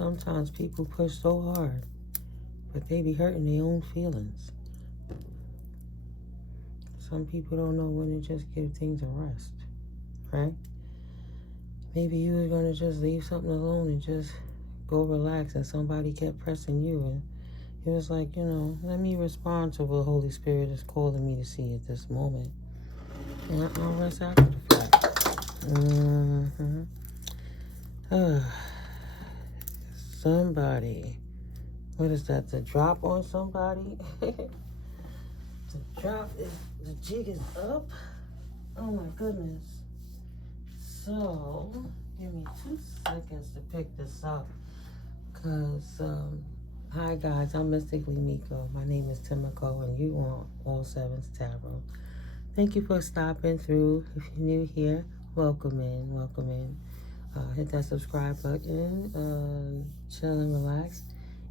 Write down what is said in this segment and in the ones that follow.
Sometimes people push so hard, but they be hurting their own feelings. Some people don't know when to just give things a rest, right? Maybe you were going to just leave something alone and just go relax, and somebody kept pressing you, and it was like, let me respond to what Holy Spirit is calling me to see at this moment. And I'll rest after the fact. Somebody. What is that? The drop on somebody? The jig is up. Oh my goodness. So, give me 2 seconds to pick this up. Because, hi guys, I'm Mystically Miko. My name is Timiko, and you on All Sevens Tarot. Thank you for stopping through. If you're new here, welcome in, welcome in. Hit that subscribe button, chill and relax,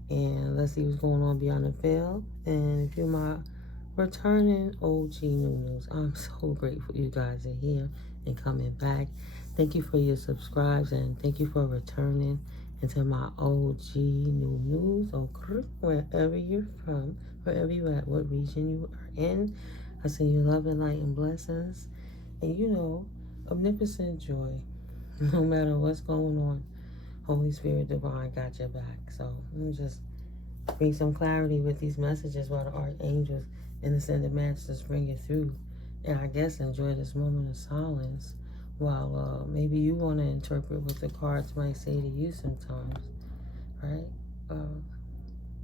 and let's see what's going on beyond the veil. And if you're my returning OG new, I'm so grateful you guys are here and coming back. Thank you for your subscribes, and thank you for returning into my OG news, or wherever you're from, wherever you're at, what region you are in. I send you love and light and blessings, and omnipotent joy. No matter what's going on, Holy Spirit Divine got your back. So let me just bring some clarity with these messages while the archangels and the ascended masters bring it through. And I guess enjoy this moment of silence while maybe you want to interpret what the cards might say to you sometimes, right?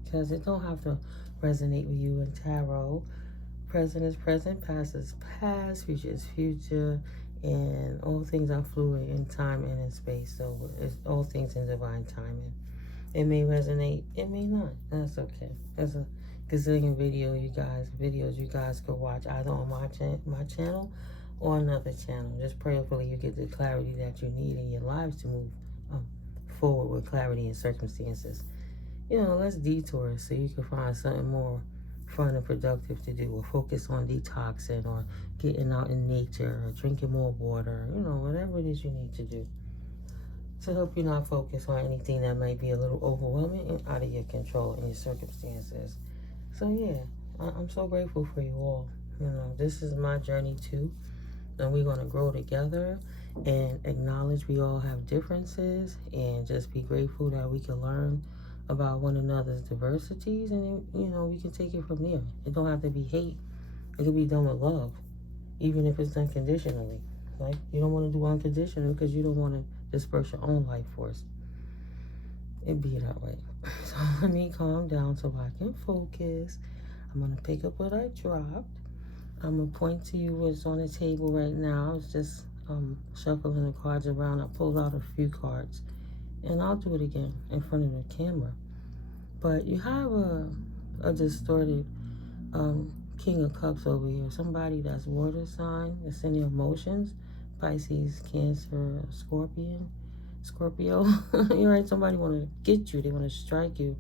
Because it don't have to resonate with you in tarot. Present is present, past is past, future is future, and all things are fluid in time and in space. So it's all things in divine timing. It may resonate, it may not. That's okay. There's a gazillion videos you guys could watch either on my channel or another channel. Just prayerfully you get the clarity that you need in your lives to move forward with clarity and circumstances. Let's detour so you can find something more fun and productive to do, or focus on detoxing, or getting out in nature, or drinking more water, whatever it is you need to do to help you not focus on anything that might be a little overwhelming and out of your control in your circumstances. So yeah, I'm so grateful for you all. This is my journey too, and we're going to grow together and acknowledge we all have differences, and just be grateful that we can learn about one another's diversities, and we can take it from there. It don't have to be hate. It can be done with love, even if it's done conditionally. Like, you don't want to do unconditional because you don't want to disperse your own life force. It be that way. So let me calm down so I can focus. I'm going to pick up what I dropped. I'm going to point to you what's on the table right now. It's just shuffling the cards around. I pulled out a few cards, and I'll do it again in front of the camera. But you have a distorted King of Cups over here. Somebody that's water sign, that's in their emotions. Pisces, Cancer, Scorpio. You're right, somebody want to get you. They want to strike you.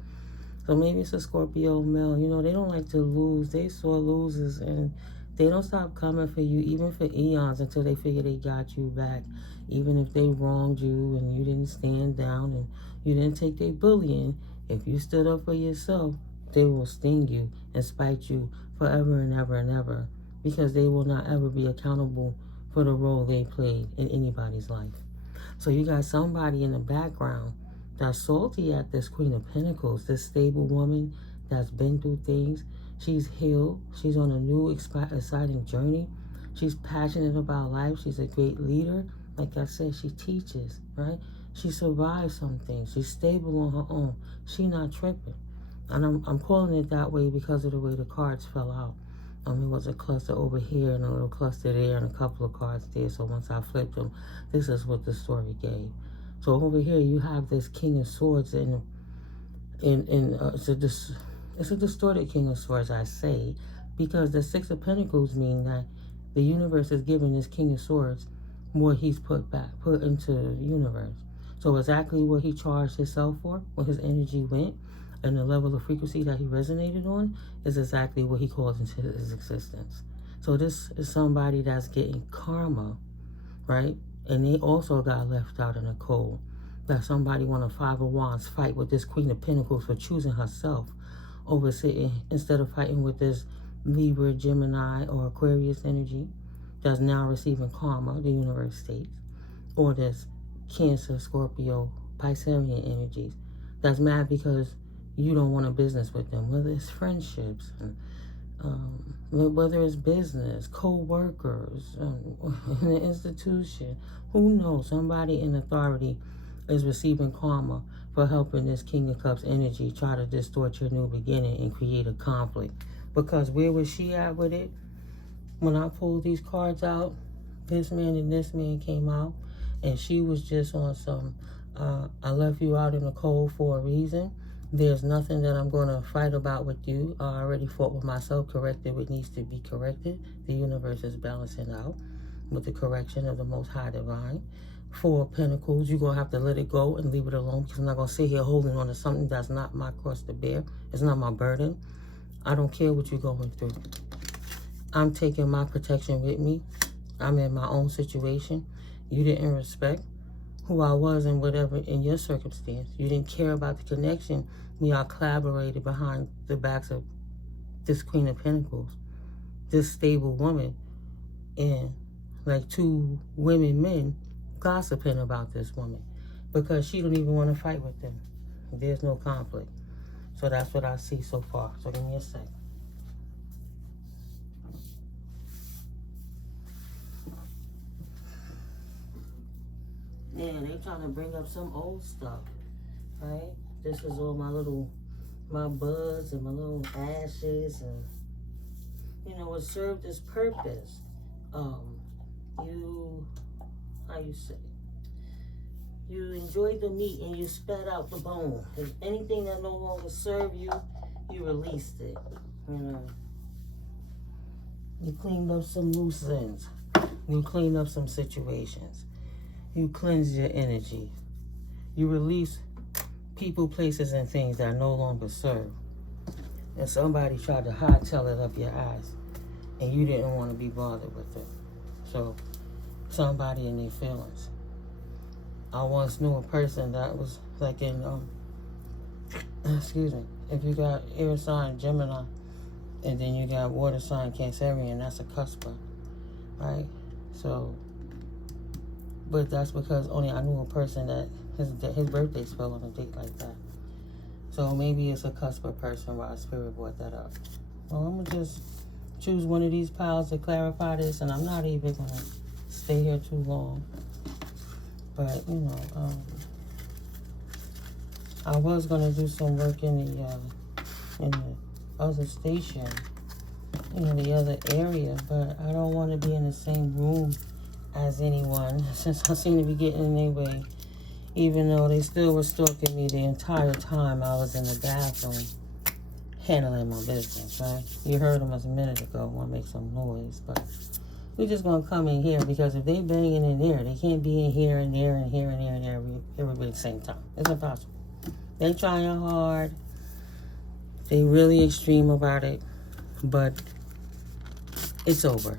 So maybe it's a Scorpio male. They don't like to lose. They sore losers, and they don't stop coming for you, even for eons, until they figure they got you back. Even if they wronged you and you didn't stand down and you didn't take their bullying, if you stood up for yourself, they will sting you and spite you forever and ever and ever, because they will not ever be accountable for the role they played in anybody's life. So you got somebody in the background that's salty at this Queen of Pentacles, this stable woman that's been through things. She's healed. She's on a new, exciting journey. She's passionate about life. She's a great leader. Like I said, she teaches, right? She survived some things. She's stable on her own. She not tripping. And I'm calling it that way because of the way the cards fell out. It was a cluster over here and a little cluster there and a couple of cards there. So once I flipped them, this is what the story gave. So over here you have this King of Swords, and it's a distorted King of Swords, I say, because the Six of Pentacles mean that the universe is giving this King of Swords what he's put into the universe. So exactly what he charged himself for, what his energy went, and the level of frequency that he resonated on is exactly what he calls into his existence. So this is somebody that's getting karma, right? And they also got left out in the cold. that somebody want a Five of Wands fight with this Queen of Pentacles for choosing herself over sitting, instead of fighting with this Libra, Gemini, or Aquarius energy that's now receiving karma, the universe states, or this Cancer, Scorpio, Piscean energies that's mad because you don't want a business with them, whether it's friendships, whether it's business, co-workers, in the institution. Who knows? Somebody in authority is receiving karma for helping this King of Cups energy try to distort your new beginning and create a conflict. Because where was she at with it? When I pulled these cards out, this man and this man came out, and she was just on some, I left you out in the cold for a reason. There's nothing that I'm going to fight about with you. I already fought with myself, corrected what needs to be corrected. The universe is balancing out with the correction of the Most High Divine. Four of Pentacles, you're going to have to let it go and leave it alone, because I'm not going to sit here holding on to something that's not my cross to bear. It's not my burden. I don't care what you're going through. I'm taking my protection with me. I'm in my own situation. You didn't respect who I was and whatever in your circumstance. You didn't care about the connection. We all collaborated behind the backs of this Queen of Pentacles, this stable woman, and like two women, men gossiping about this woman because she don't even want to fight with them. There's no conflict. So that's what I see so far. So give me a second. Yeah, they're trying to bring up some old stuff, right? This is all my buds and my little ashes, and, you know, it served its purpose. You enjoyed the meat and you spat out the bone. If anything that no longer served you, you released it, you know. You cleaned up some loose ends. You cleaned up some situations. You cleanse your energy. You release people, places, and things that no longer serve. And somebody tried to hightail it up your ass, and you didn't want to be bothered with it. So, somebody in their feelings. I once knew a person that was like in, excuse me, if you got air sign Gemini, and then you got water sign Cancerian, that's a cusper, right? So, but that's because only I knew a person that his birthday fell on a date like that. So maybe it's a cusper person why Spirit brought that up. Well, I'm going to just choose one of these piles to clarify this, and I'm not even going to stay here too long. But, you know, I was going to do some work in the other station, you know, the other area, but I don't want to be in the same room as anyone, since I seem to be getting in their way, even though they still were stalking me the entire time I was in the bathroom handling my business, right? You heard them a minute ago. I want to make some noise, but we're just going to come in here, because if they banging in there, they can't be in here and there and here and there and there everybody at the same time. It's impossible. They trying hard. They really extreme about it, but it's over.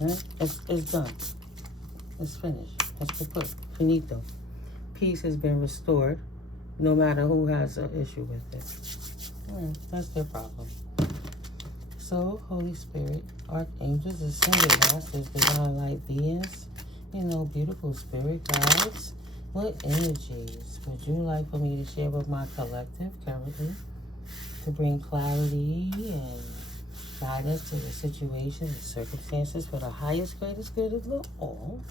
Right? It's done. It's finished. It's kaput. Finito. Peace has been restored, no matter who has an issue with it. That's their problem. So, Holy Spirit, archangels, ascended masters, divine light beings, you know, beautiful spirit guides, what energies would you like for me to share with my collective currently to bring clarity and guidance to the situations and circumstances for the highest, greatest good of the all?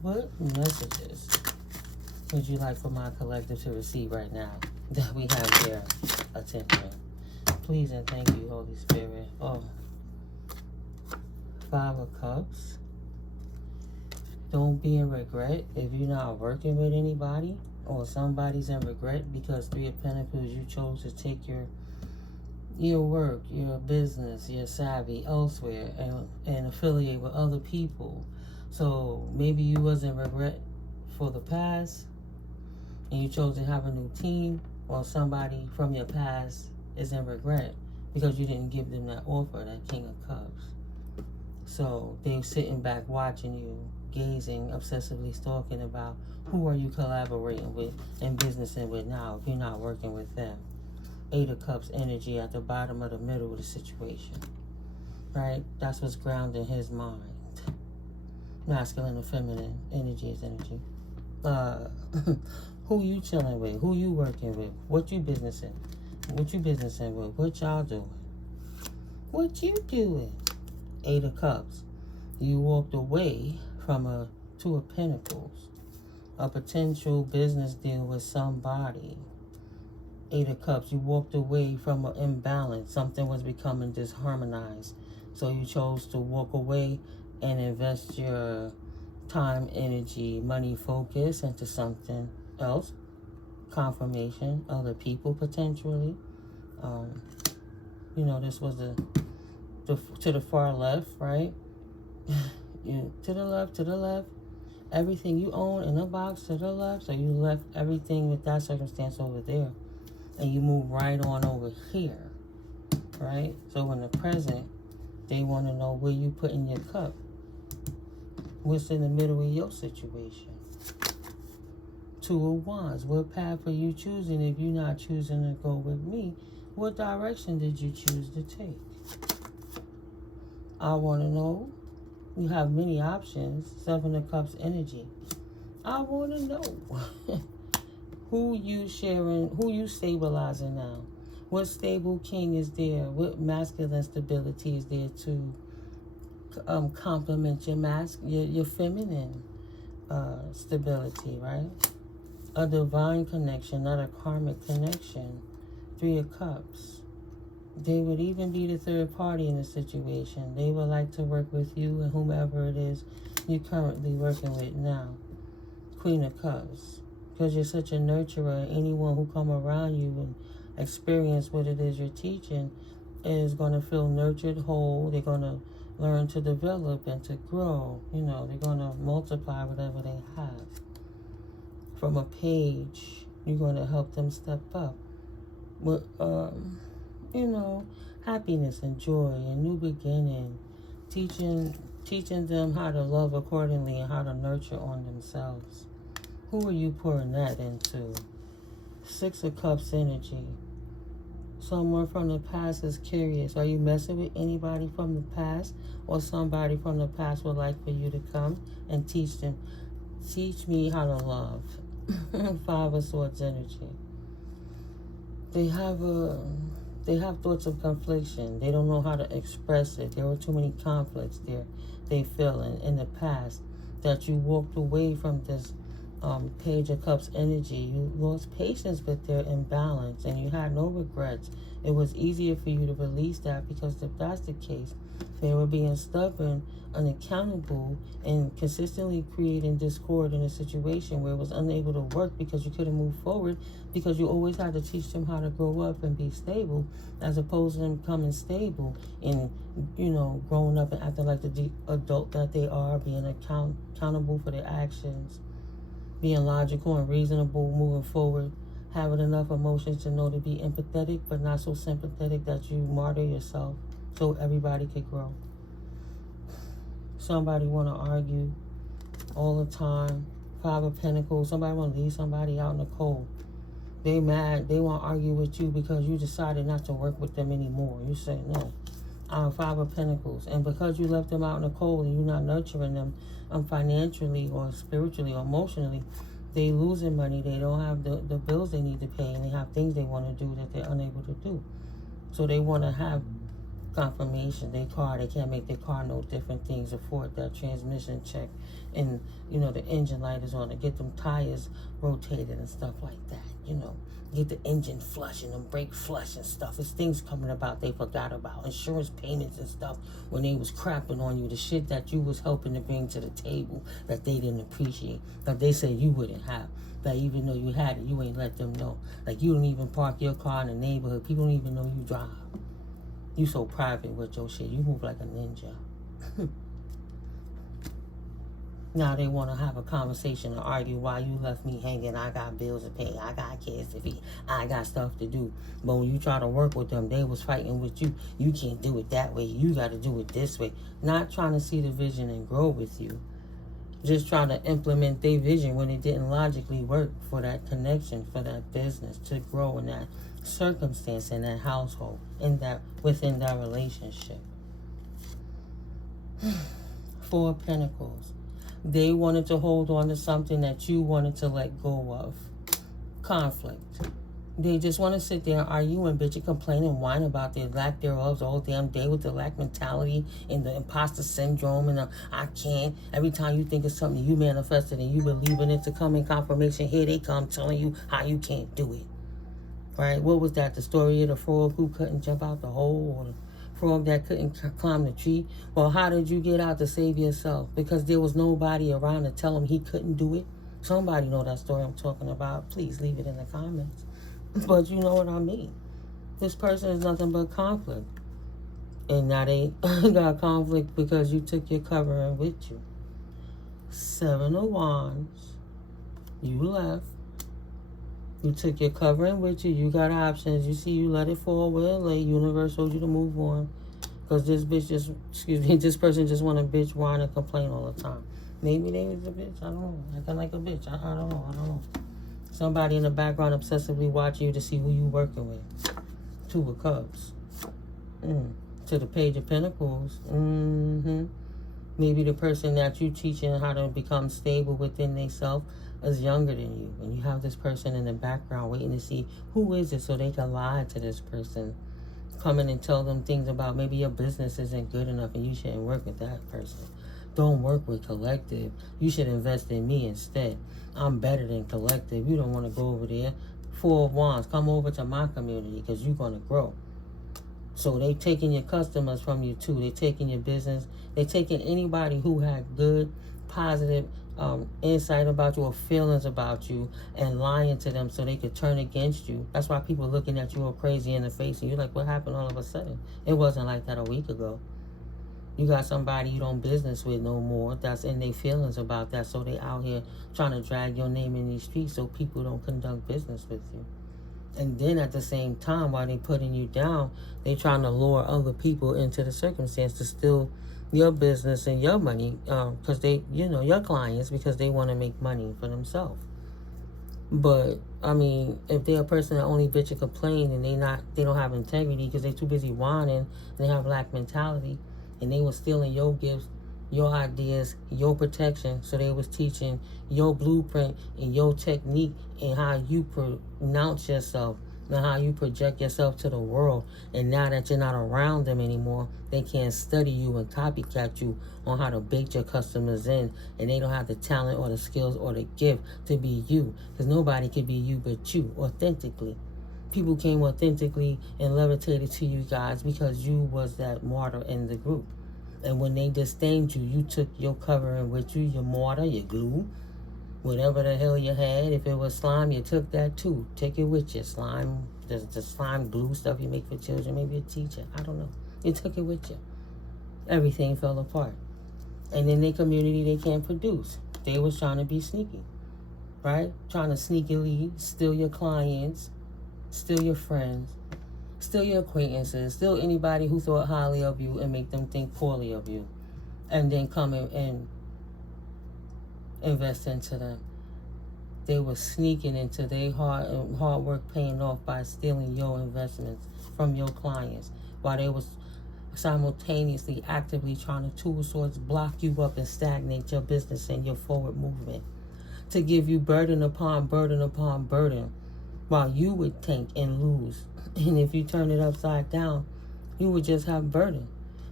What messages would you like for my collective to receive right now that we have their attention? Please and thank you, Holy Spirit. Oh, Five of Cups. Don't be in regret if you're not working with anybody, or somebody's in regret because Three of Pentacles, you chose to take your work, your business, your savvy elsewhere and affiliate with other people. So maybe you was in regret for the past and you chose to have a new team, or somebody from your past is in regret because you didn't give them that offer, that King of Cups. So they're sitting back watching you gazing, obsessively stalking about who are you collaborating with and businessing with now if you're not working with them. 8 of Cups energy at the bottom of the middle of the situation, right? That's what's grounding his mind. Masculine and feminine energy is energy. Who you chilling with? Who you working with? What you businessing? What you businessing with? What y'all doing? What you doing? 8 of Cups. You walked away from a 2 of Pentacles. A potential business deal with somebody. 8 of Cups. You walked away from an imbalance. Something was becoming disharmonized. So you chose to walk away and invest your time, energy, money, focus into something else. Confirmation, other people potentially. This was to the far left, right? To the left. Everything you own in a box to the left. So you left everything with that circumstance over there. And you move right on over here, right? So in the present, they want to know where you put in your cup. What's in the middle of your situation? 2 of Wands. What path are you choosing if you're not choosing to go with me? What direction did you choose to take? I want to know. You have many options. 7 of Cups energy. I want to know. Who you sharing, who you stabilizing now? What stable king is there? What masculine stability is there to complement your feminine stability, right? A divine connection, not a karmic connection. 3 of Cups. They would even be the third party in the situation. They would like to work with you and whomever it is you're currently working with now. Queen of Cups. Because you're such a nurturer, anyone who come around you and experience what it is you're teaching is going to feel nurtured, whole. They're going to learn to develop and to grow. They're going to multiply whatever they have. From a page, you're going to help them step up with, happiness and joy and new beginning. Teaching them how to love accordingly and how to nurture on themselves. Who are you pouring that into? 6 of Cups energy. Someone from the past is curious. Are you messing with anybody from the past? Or somebody from the past would like for you to come and teach them. Teach me how to love. 5 of Swords energy. They have thoughts of confliction. They don't know how to express it. There were too many conflicts there. They feel in the past that you walked away from this Page of Cups energy. You lost patience with their imbalance and you had no regrets. It was easier for you to release that because if that's the case, they were being stubborn, unaccountable, and consistently creating discord in a situation where it was unable to work because you couldn't move forward because you always had to teach them how to grow up and be stable as opposed to them becoming stable and, growing up and acting like the adult that they are, being accountable for their actions, being logical and reasonable, moving forward, having enough emotions to know to be empathetic but not so sympathetic that you martyr yourself so everybody could grow. Somebody want to argue all the time. 5 of Pentacles. Somebody want to leave somebody out in the cold. They mad. They want to argue with you because you decided not to work with them anymore. You say no. 5 of Pentacles. And because you left them out in the cold and you're not nurturing them financially or spiritually or emotionally, they losing money. They don't have the bills they need to pay, and they have things they want to do that they're unable to do. So they want to have confirmation. Their car, they can't make their car no different things, afford that transmission check, and the engine light is on to get them tires rotated and stuff like that. Get the engine flush and them brake flush and stuff. It's things coming about they forgot about. Insurance payments and stuff when they was crapping on you. The shit that you was helping to bring to the table that they didn't appreciate. That they said you wouldn't have. That even though you had it, you ain't let them know. Like you don't even park your car in the neighborhood. People don't even know you drive. You so private with your shit. You move like a ninja. Now they want to have a conversation and argue why you left me hanging. I got bills to pay. I got kids to feed. I got stuff to do. But when you try to work with them, they was fighting with you. You can't do it that way. You got to do it this way. Not trying to see the vision and grow with you. just trying to implement their vision when it didn't logically work for that connection, for that business to grow in that circumstance, in that household, in that within that relationship. Four of Pentacles. They wanted to hold on to something that you wanted to let go of. Conflict. They just want to sit there and argue and bitch and complain and whine about their lack thereof all damn day with the lack mentality and the imposter syndrome and the I can't. Every time you think of something you manifested and you believe in it to come in confirmation, here they come telling you how you can't do it. Right? What was that? The story of the frog who couldn't jump out the hole, or the frog that couldn't climb the tree? Well, how did you get out to save yourself? Because there was nobody around to tell him he couldn't do it. Somebody know that story I'm talking about. Please leave it in the comments. But you know what I mean. This person is nothing but conflict. And now they got conflict because you took your covering with you. Seven of Wands. You left. You took your covering with you. You got options. You see, you let it fall well late. Universe told you to move on. Because this bitch just, this person just want to bitch, whine, and complain all the time. Maybe they was a bitch. I don't know. Acting like a bitch. I don't know. Somebody in the background obsessively watching you to see who you working with. Two of Cups. To the Page of Pentacles. Maybe the person that you teaching how to become stable within themselves is younger than you. And you have this person in the background waiting to see who is it so they can lie to this person. Come in and tell them things about maybe your business isn't good enough and you shouldn't work with that person. Don't work with collective. You should invest in me instead. I'm better than collective. You don't want to go over there. Four of Wands. Come over to my community because you're going to grow. So they taking your customers from you too. They taking your business. They taking anybody who had good, positive insight about you or feelings about you and lying to them so they could turn against you. That's why people looking at you all crazy in the face and you're like, what happened all of a sudden? It wasn't like that a week ago. You got somebody you don't business with no more that's in their feelings about that, so they out here trying to drag your name in these streets so people don't conduct business with you. And then at the same time, while they putting you down, they trying to lure other people into the circumstance to steal your business and your money, because they, your clients, because they want to make money for themselves. But I mean, if they're a person that only bitch and complain and they don't have integrity because they're too busy whining and they have lack mentality, and they was stealing your gifts, your ideas, your protection. So they was teaching your blueprint and your technique and how you pronounce yourself and how you project yourself to the world. And now that you're not around them anymore, they can't study you and copycat you on how to bait your customers in. And they don't have the talent or the skills or the gift to be you. Because nobody can be you but you, authentically. People came authentically and levitated to you guys because you was that martyr in the group. And when they disdained you, you took your covering with you, your mortar, your glue, whatever the hell you had. If it was slime, you took that too. Take it with you. Slime, the slime glue stuff you make for children, maybe a teacher, I don't know. You took it with you. Everything fell apart. And in their community, they can't produce. They was trying to be sneaky, right? Trying to sneakily steal your clients, steal your friends, steal your acquaintances, steal anybody who thought highly of you and make them think poorly of you. And then come in and invest into them. They were sneaking into their hard work paying off by stealing your investments from your clients while they was simultaneously actively trying to tool swords block you up and stagnate your business and your forward movement. To give you burden upon burden upon burden while you would tank and lose. And if you turn it upside down, you would just have burden.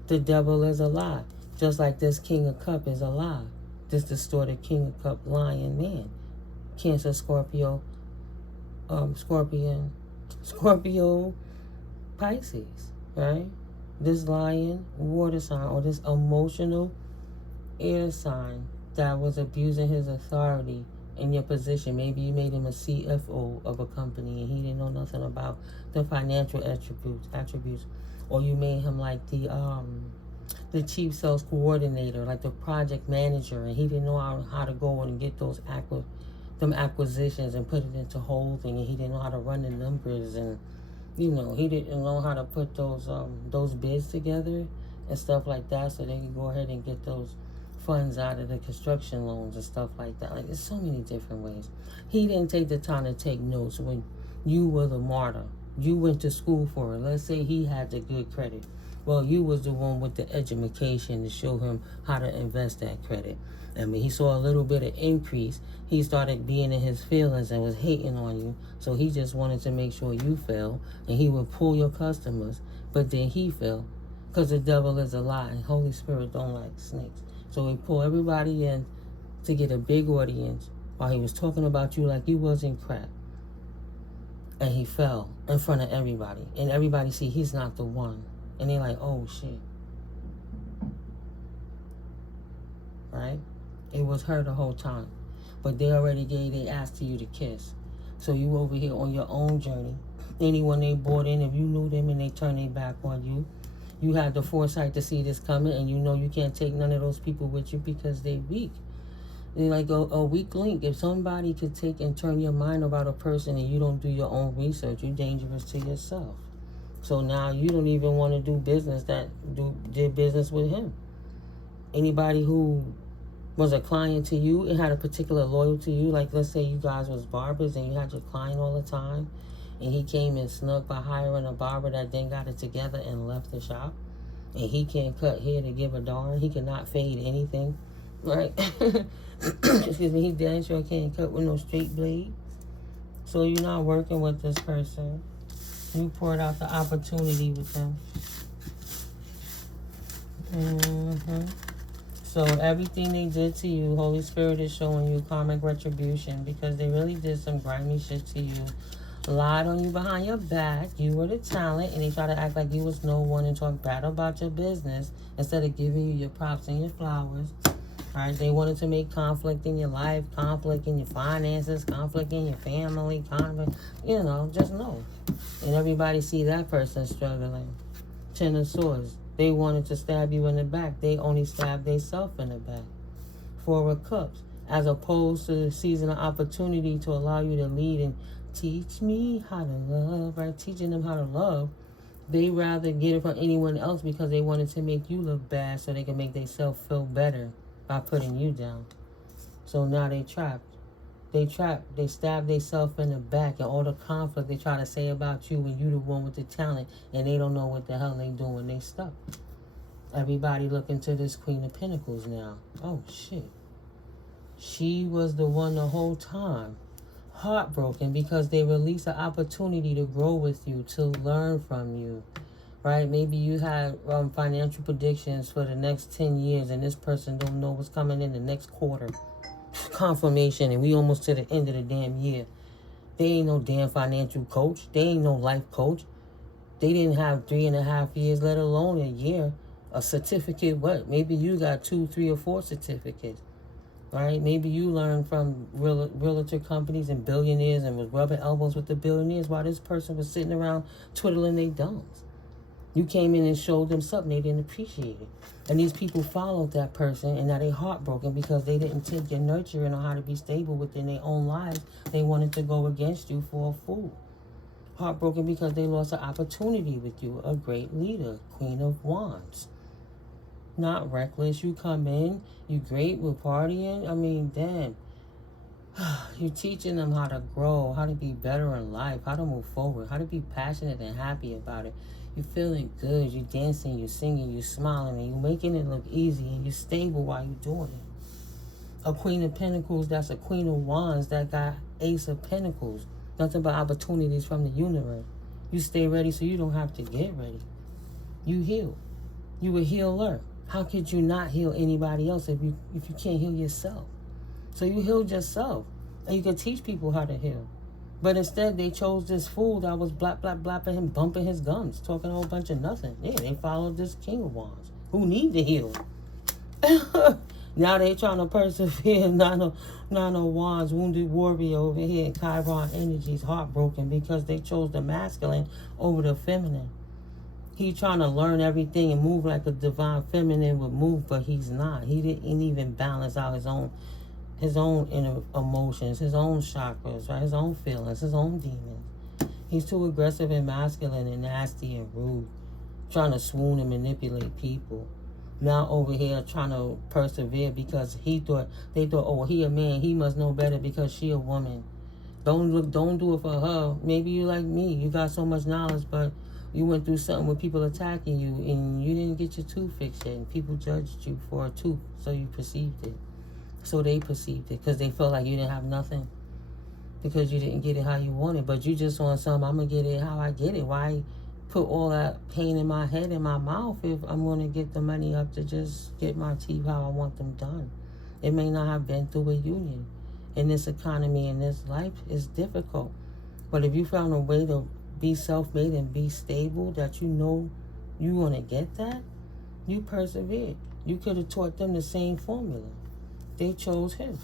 The devil is a lie. Just like this King of Cups is a lie. This distorted King of Cups lion man. Cancer, Scorpio, Scorpio, Pisces, right? This lion, water sign, or this emotional air sign that was abusing his authority in your position. Maybe you made him a CFO of a company and he didn't know nothing about the financial attributes. Or you made him like the chief sales coordinator, like the project manager, and he didn't know how to go and get those acquisitions and put it into holding, and he didn't know how to run the numbers, and he didn't know how to put those bids together and stuff like that so they could go ahead and get those funds out of the construction loans and stuff like that. Like, there's so many different ways. He didn't take the time to take notes when you were the martyr. You went to school for it. Let's say he had the good credit. Well, you was the one with the education to show him how to invest that credit. I mean, he saw a little bit of increase. He started being in his feelings and was hating on you. So he just wanted to make sure you fell. And he would pull your customers. But then he fell. Because the devil is a lie. And Holy Spirit don't like snakes. So he pulled everybody in to get a big audience while he was talking about you like you wasn't crap. And he fell in front of everybody. And everybody see he's not the one. And they're like, oh, shit. Right? It was her the whole time. But they already gave their ass to you to kiss. So you over here on your own journey. Anyone they brought in, if you knew them and they turned their back on you, you had the foresight to see this coming, and you know you can't take none of those people with you because they're weak. They're like a weak link. If somebody could take and turn your mind about a person and you don't do your own research, you're dangerous to yourself. So now you don't even want to do business did business with him. Anybody who was a client to you and had a particular loyalty to you, like let's say you guys was barbers and you had your client all the time, and he came and snuck by hiring a barber that then got it together and left the shop, and he can't cut hair to give a darn, he cannot fade anything, right? Excuse me, he damn sure can't cut with no straight blade. So you're not working with this person. You poured out the opportunity with them. So everything they did to you, Holy Spirit is showing you karmic retribution because they really did some grimy shit to you. Lied on you behind your back. You were the talent, and they tried to act like you was no one and talk bad about your business instead of giving you your props and your flowers. Right? They wanted to make conflict in your life, conflict in your finances, conflict in your family, conflict, just know. And everybody see that person struggling. 10 of Swords. They wanted to stab you in the back. They only stabbed themselves in the back. 4 of Cups. As opposed to seizing an opportunity to allow you to lead and teach me how to love, right? Teaching them how to love. They rather get it from anyone else because they wanted to make you look bad so they can make themselves feel better by putting you down. So now they trapped. They stab themselves in the back, and all the conflict they try to say about you when you the one with the talent, and they don't know what the hell they doing. They stuck. Everybody looking to this Queen of Pentacles now. Oh, shit. She was the one the whole time. Heartbroken because they released an opportunity to grow with you, to learn from you. Right? Maybe you had financial predictions for the next 10 years, and this person don't know what's coming in the next quarter. Confirmation, and we almost to the end of the damn year. They ain't no damn financial coach. They ain't no life coach. They didn't have 3.5 years, let alone a year. A certificate, what? Maybe you got 2, 3, or 4 certificates. Right? Maybe you learned from realtor companies and billionaires and was rubbing elbows with the billionaires while this person was sitting around twiddling their thumbs. You came in and showed them something they didn't appreciate it. And these people followed that person, and now they're heartbroken because they didn't take your nurturing on how to be stable within their own lives. They wanted to go against you for a fool. Heartbroken because they lost an opportunity with you, a great leader, Queen of Wands. Not reckless. You come in, you great with partying. I mean, damn. You're teaching them how to grow, how to be better in life, how to move forward, how to be passionate and happy about it. You're feeling good, you're dancing, you're singing, you're smiling, and you're making it look easy, and you're stable while you're doing it. A Queen of Pentacles, that's a Queen of Wands that got Ace of Pentacles. Nothing but opportunities from the universe. You stay ready so you don't have to get ready. You heal. You a healer. How could you not heal anybody else if you can't heal yourself? So you healed yourself, and you can teach people how to heal. But instead, they chose this fool that was blapping him, bumping his gums, talking a whole bunch of nothing. Yeah, they followed this King of Wands, who need to heal. Now they trying to persevere. Nine of Wands, wounded warrior over here, Chiron energies, heartbroken because they chose the masculine over the feminine. He trying to learn everything and move like a divine feminine would move, but he's not. He didn't even balance out his own inner emotions, his own chakras, right? His own feelings, his own demons. He's too aggressive and masculine and nasty and rude, trying to swoon and manipulate people. Now over here trying to persevere because they thought, oh, he a man, he must know better because she a woman. Don't do it for her. Maybe you like me, you got so much knowledge, but you went through something with people attacking you and you didn't get your tooth fixed yet, and people judged you for a tooth, so you perceived it. So they perceived it because they felt like you didn't have nothing because you didn't get it how you wanted. But you just want something, I'm going to get it how I get it. Why put all that pain in my head and my mouth if I'm going to get the money up to just get my teeth how I want them done? It may not have been through a union. In this economy, in this life, it's difficult. But if you found a way to be self-made and be stable, that you know you want to get that, you persevered. You could have taught them the same formula. They chose him.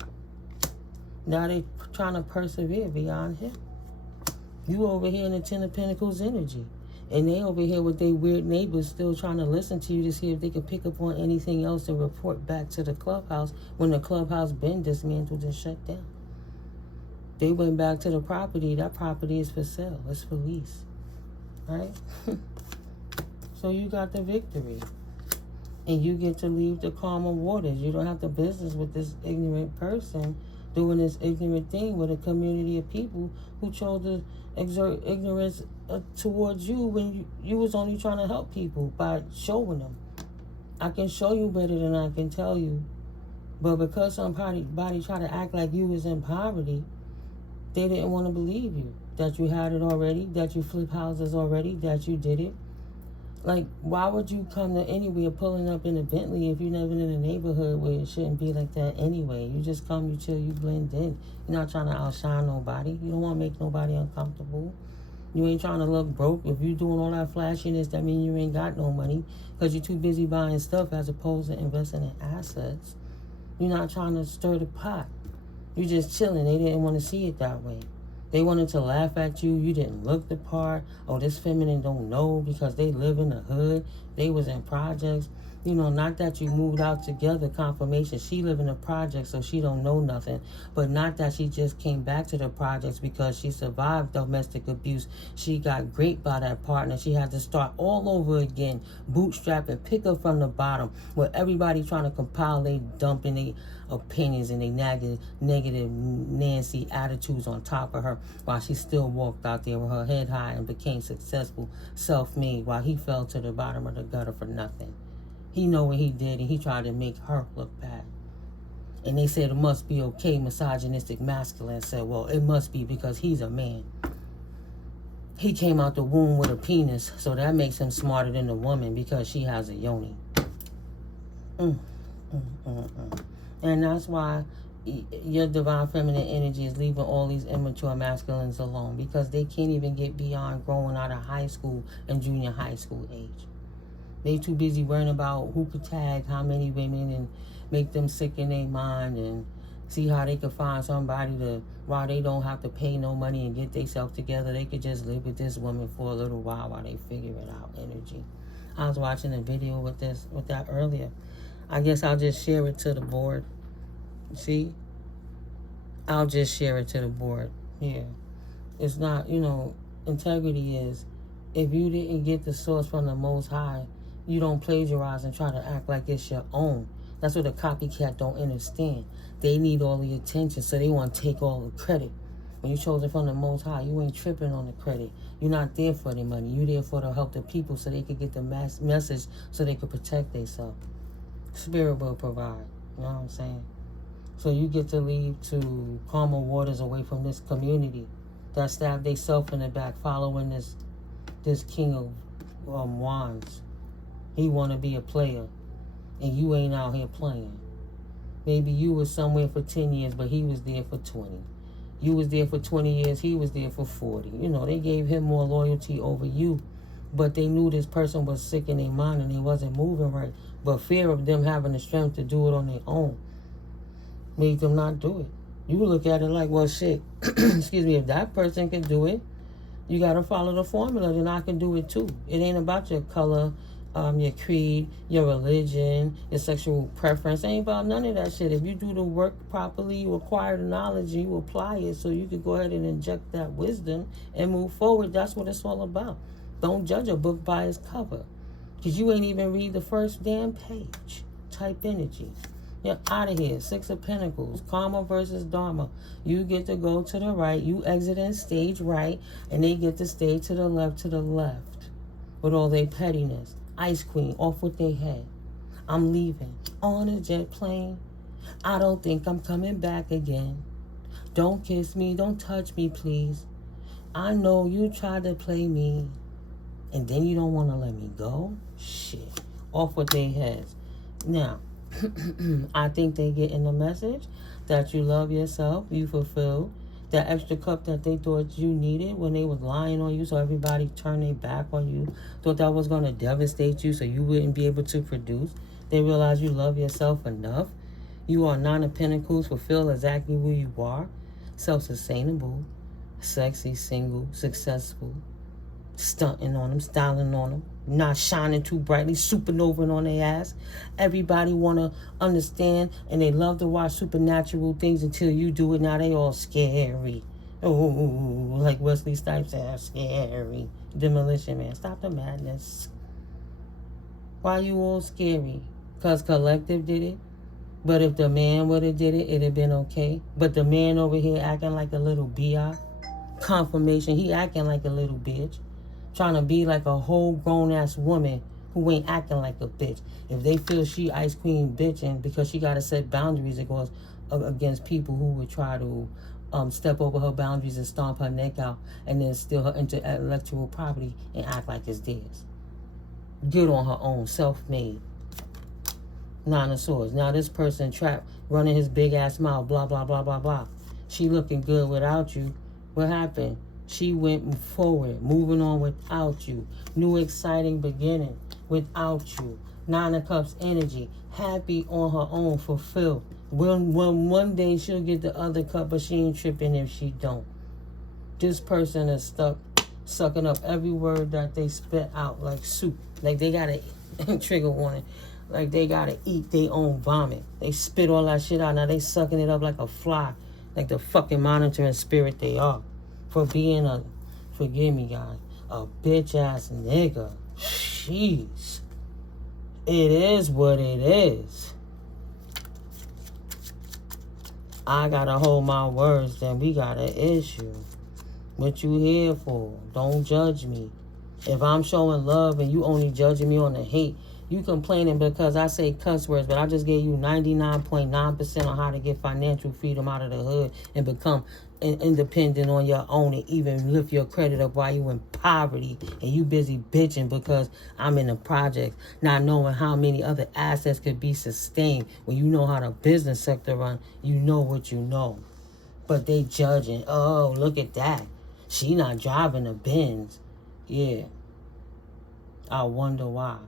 Now they trying to persevere beyond him. You over here in the Ten of Pentacles energy. And they over here with their weird neighbors still trying to listen to you to see if they could pick up on anything else to report back to the clubhouse when the clubhouse been dismantled and shut down. They went back to the property. That property is for sale. It's for lease. Right? So you got the victory. And you get to leave the calmer waters. You don't have to business with this ignorant person doing this ignorant thing with a community of people who chose to exert ignorance towards you when you was only trying to help people by showing them. I can show you better than I can tell you. But because somebody tried to act like you was in poverty, they didn't want to believe you. That you had it already, that you flip houses already, that you did it. Like, why would you come to anywhere pulling up in a Bentley if you're never in a neighborhood where it shouldn't be like that anyway? You just come, you chill, you blend in. You're not trying to outshine nobody. You don't want to make nobody uncomfortable. You ain't trying to look broke. If you're doing all that flashiness, that means you ain't got no money because you're too busy buying stuff as opposed to investing in assets. You're not trying to stir the pot. You're just chilling. They didn't want to see it that way. They wanted to laugh at you. You didn't look the part. Oh, this feminine don't know because they live in the hood. They was in projects. You know, not that you moved out together, confirmation. She live in the projects, so she don't know nothing. But not that she just came back to the projects because she survived domestic abuse. She got raped by that partner. She had to start all over again, bootstrap and pick up from the bottom, where everybody trying to compile they dumping their opinions and they negative Nancy attitudes on top of her while she still walked out there with her head high and became successful, self-made, while he fell to the bottom of the gutter for nothing. He know what he did, and he tried to make her look bad. And they said it must be okay, misogynistic masculine said, well, it must be because he's a man. He came out the womb with a penis, so that makes him smarter than the woman because she has a yoni. And that's why your divine feminine energy is leaving all these immature masculines alone, because they can't even get beyond growing out of high school and junior high school age. They too busy worrying about who could tag how many women and make them sick in their mind and see how they could find somebody to, while they don't have to pay no money and get themselves together, they could just live with this woman for a little while they figure it out energy. I was watching a video with that earlier. I guess I'll just share it to the board. See? I'll just share it to the board. Yeah. It's not, integrity is, if you didn't get the source from the Most High, you don't plagiarize and try to act like it's your own. That's what a copycat don't understand. They need all the attention, so they want to take all the credit. When you chose it from the Most High, you ain't tripping on the credit. You're not there for the money. You're there for to help the people so they could get the message so they could protect themselves. Spirit will provide. You know what I'm saying? So you get to leave to calmer waters away from this community that stabbed themselves in the back following this king of wands. He want to be a player, and you ain't out here playing. Maybe you was somewhere for 10 years, but he was there for 20. You was there for 20 years, he was there for 40. They gave him more loyalty over you, but they knew this person was sick in their mind and they wasn't moving right. But fear of them having the strength to do it on their own made them not do it. You look at it like, well, shit, excuse me, if that person can do it, you got to follow the formula, then I can do it too. It ain't about your color, your creed, your religion, your sexual preference. It ain't about none of that shit. If you do the work properly, you acquire the knowledge, you apply it so you can go ahead and inject that wisdom and move forward. That's what it's all about. Don't judge a book by its cover. Because you ain't even read the first damn page. Type energy. You're out of here. Six of Pentacles. Karma versus Dharma. You get to go to the right. You exit in stage right. And they get to stay to the left, with all their pettiness. Ice Queen, off with their head. I'm leaving. On a jet plane. I don't think I'm coming back again. Don't kiss me. Don't touch me, please. I know you tried to play me. And then you don't want to let me go? Shit. Off with their heads. Now, I think they getting the message that you love yourself, you fulfill that extra cup that they thought you needed when they was lying on you, so everybody turned their back on you, thought that was going to devastate you so you wouldn't be able to produce. They realize you love yourself enough. You are Nine of Pentacles, fulfill exactly who you are, self-sustainable, sexy, single, successful, stunting on them, styling on them, not shining too brightly, supernova on their ass. Everybody want to understand, and they love to watch supernatural things until you do it. Now they all scary. Oh, like Wesley Snipes said, scary. Demolition Man, stop the madness. Why you all scary? Because Collective did it? But if the man would have did it, it'd have been okay. But the man over here acting like a little bi. Confirmation, he acting like a little bitch. Trying to be like a whole grown-ass woman who ain't acting like a bitch. If they feel she Ice Queen bitching because she got to set boundaries, it goes against people who would try to step over her boundaries and stomp her neck out and then steal her intellectual property and act like it's theirs. Good on her own, self-made. Nine of Swords. Now this person trapped, running his big-ass mouth, blah, blah, blah, blah, blah. She looking good without you. What happened? She went forward, moving on without you. New exciting beginning without you. Nine of Cups energy, happy on her own, fulfilled. When one day she'll get the other cup, but she ain't tripping if she don't. This person is stuck, sucking up every word that they spit out like soup. Like they got a trigger warning. Like they got to eat their own vomit. They spit all that shit out. Now they sucking it up like a fly. Like the fucking monitoring spirit they are. For being a, forgive me guys, a bitch ass nigga. Jeez. It is what it is. I gotta hold my words, then we got an issue. What you here for? Don't judge me. If I'm showing love and you only judging me on the hate, you complaining because I say cuss words, but I just gave you 99.9% on how to get financial freedom out of the hood and become independent on your own and even lift your credit up while you in poverty and you busy bitching because I'm in the project, not knowing how many other assets could be sustained. When you know how the business sector run, you know what you know. But they judging, oh, look at that. She not driving a Benz. Yeah. I wonder why.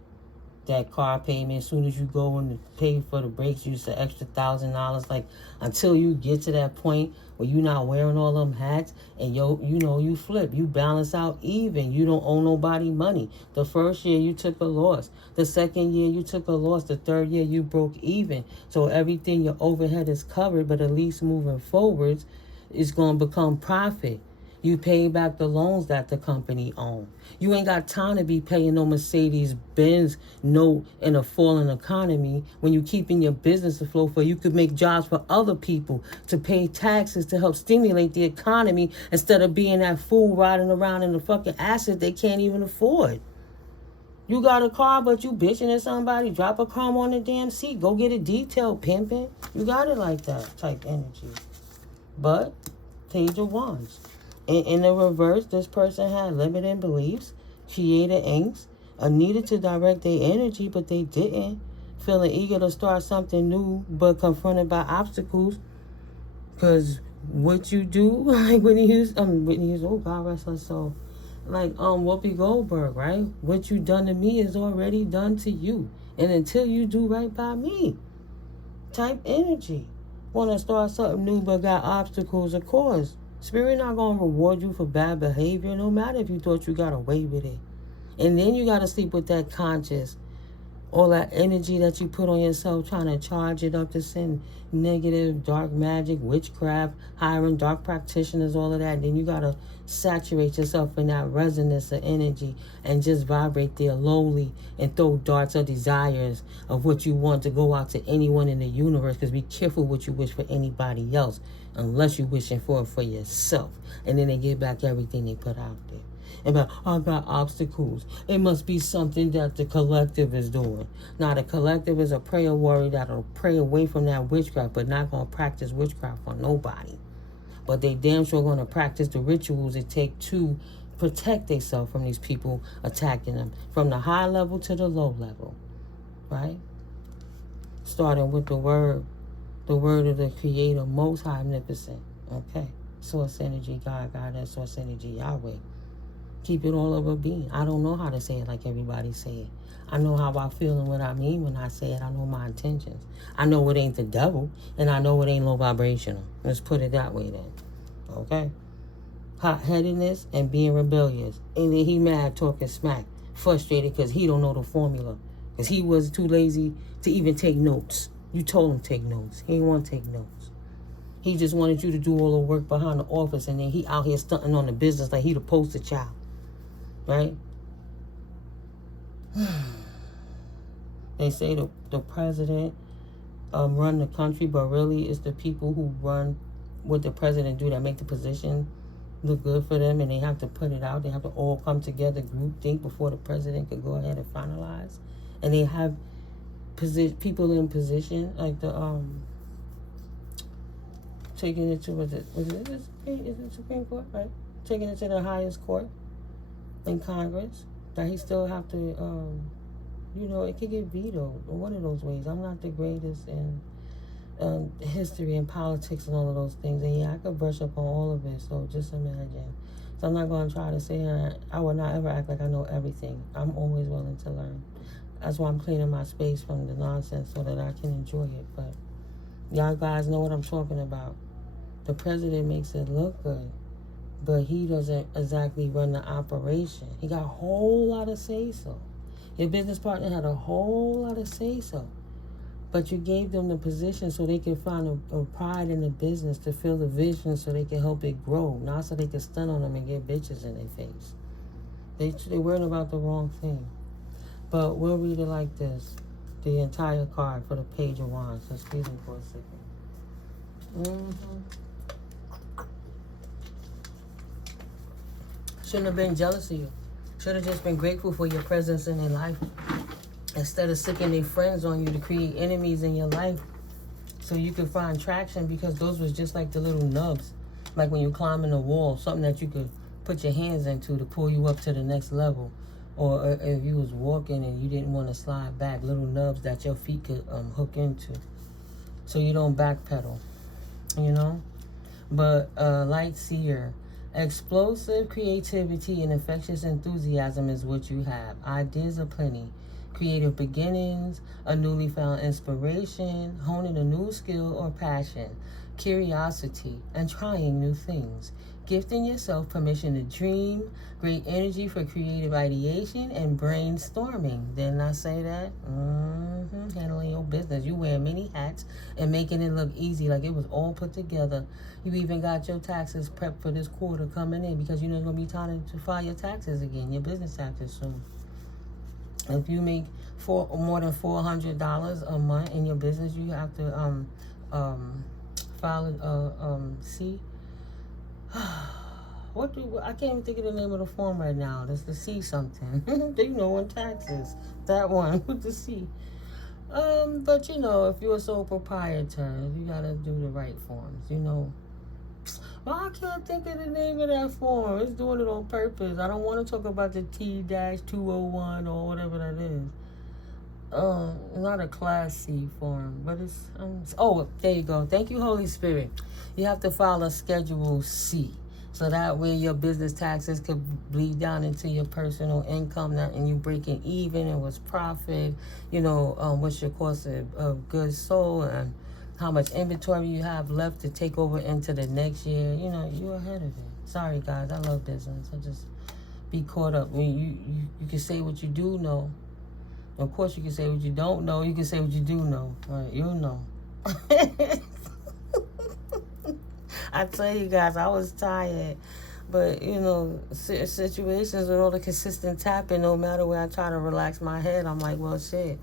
That car payment, as soon as you go and pay for the brakes, you use an extra $1,000. Like, until you get to that point where you're not wearing all them hats and you flip. You balance out even. You don't owe nobody money. The first year you took a loss. The second year you took a loss. The third year you broke even. So everything, your overhead is covered, but at least moving forwards, it's going to become profit. You pay back the loans that the company owned. You ain't got time to be paying no Mercedes-Benz note in a falling economy when you keeping your business afloat for you could make jobs for other people to pay taxes to help stimulate the economy instead of being that fool riding around in the fucking asset they can't even afford. You got a car, but you bitching at somebody. Drop a crumb on the damn seat. Go get a detail, pimping. You got it like that type energy. But, Page of Wands. In the reverse, this person had limiting beliefs, created angst, needed to direct their energy, but they didn't. Feeling eager to start something new, but confronted by obstacles. Because what you do, like Whitney Houston, oh God rest her soul. Like Whoopi Goldberg, right? What you done to me is already done to you. And until you do right by me, type energy. Want to start something new, but got obstacles, of course. Spirit not going to reward you for bad behavior, no matter if you thought you got away with it. And then you got to sleep with that conscious All that energy that you put on yourself, trying to charge it up to send negative, dark magic, witchcraft, hiring dark practitioners, all of that. Then you got to saturate yourself in that resonance of energy and just vibrate there lowly and throw darts of desires of what you want to go out to anyone in the universe. Because be careful what you wish for anybody else unless you're wishing for it for yourself. And then they get back everything they put out there. About, I got obstacles. It must be something that the collective is doing. Now, the collective is a prayer warrior that'll pray away from that witchcraft, but not going to practice witchcraft on nobody. But they damn sure going to practice the rituals it take to protect themselves from these people attacking them, from the high level to the low level, right? Starting with the word of the Creator, Most High, Omnipotent, okay? Source energy, God, Goddess, source energy, Yahweh. Keep it all over being. I don't know how to say it like everybody say it. I know how I feel and what I mean when I say it. I know my intentions. I know it ain't the devil, and I know it ain't low vibrational. Let's put it that way then. Okay? Hot-headedness and being rebellious. And then he mad, talking smack, frustrated because he don't know the formula. Because he was too lazy to even take notes. You told him to take notes. He didn't want to take notes. He just wanted you to do all the work behind the office, and then he out here stunting on the business like he the poster child. Right? They say the president run the country, but really it's the people who run what the president do that make the position look good for them, and they have to put it out. They have to all come together, group think before the president could go ahead and finalize. And they have people in position like the taking it to is it Supreme Court, right? Taking it to the highest court in Congress, that he still have to, it could get vetoed one of those ways. I'm not the greatest in history and politics and all of those things, and yeah, I could brush up on all of it, so just imagine. So I'm not going to try to say I will not ever act like I know everything. I'm always willing to learn. That's why I'm cleaning my space from the nonsense so that I can enjoy it. But y'all guys know what I'm talking about. The president makes it look good, but he doesn't exactly run the operation. He got a whole lot of say-so. Your business partner had a whole lot of say-so. But you gave them the position so they can find a pride in the business, to feel the vision so they can help it grow, not so they can stun on them and get bitches in their face. They're worrying about the wrong thing. But we'll read it like this. The entire card for the Page of Wands. So excuse me for a second. Shouldn't have been jealous of you. Should have just been grateful for your presence in their life. Instead of sicking their friends on you to create enemies in your life so you could find traction, because those was just like the little nubs. Like when you climbing a wall, something that you could put your hands into to pull you up to the next level. Or if you was walking and you didn't want to slide back, little nubs that your feet could hook into. So you don't backpedal, you know? But light seer, explosive creativity and infectious enthusiasm is what you have. Ideas aplenty. Creative beginnings, a newly found inspiration, honing a new skill or passion, curiosity, and trying new things. Gifting yourself permission to dream, great energy for creative ideation and brainstorming. Didn't I say that? Handling your business. You wear many hats and making it look easy, like it was all put together. You even got your taxes prepped for this quarter coming in, because you know it's going to be time to file your taxes again, your business taxes soon. If you make more than $400 a month in your business, you have to file a C. I can't even think of the name of the form right now. That's the C something. You know, on taxes. That one with the C. But you know, if you're a sole proprietor, you gotta do the right forms, you know. Well, I can't think of the name of that form. It's doing it on purpose. I don't want to talk about the T-201 or whatever that is. Not a Class C form, but it's... oh, there you go. Thank you, Holy Spirit. You have to file a Schedule C. So that way your business taxes could bleed down into your personal income, and you breaking even, and what's profit, you know, what's your cost of goods sold, and how much inventory you have left to take over into the next year. You know, you're ahead of it. Sorry, guys. I love business. I just be caught up. You can say what you do know, Of course, you can say what you don't know. You can say what you do know. Right? You'll know. I tell you guys, I was tired. But, you know, situations with all the consistent tapping, no matter where I try to relax my head, I'm like, well, shit.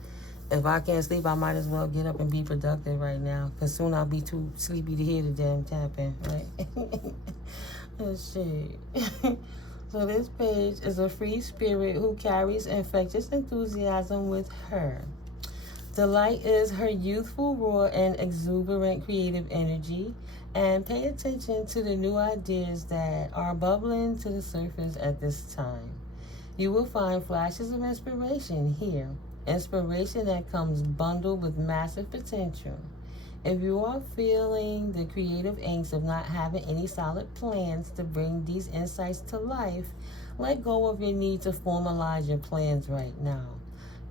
If I can't sleep, I might as well get up and be productive right now. Because soon I'll be too sleepy to hear the damn tapping, right? Oh, shit. So this page is a free spirit who carries infectious enthusiasm with her. The light is her youthful, raw, and exuberant creative energy. And pay attention to the new ideas that are bubbling to the surface at this time. You will find flashes of inspiration here. Inspiration that comes bundled with massive potential. If you are feeling the creative angst of not having any solid plans to bring these insights to life, let go of your need to formalize your plans right now.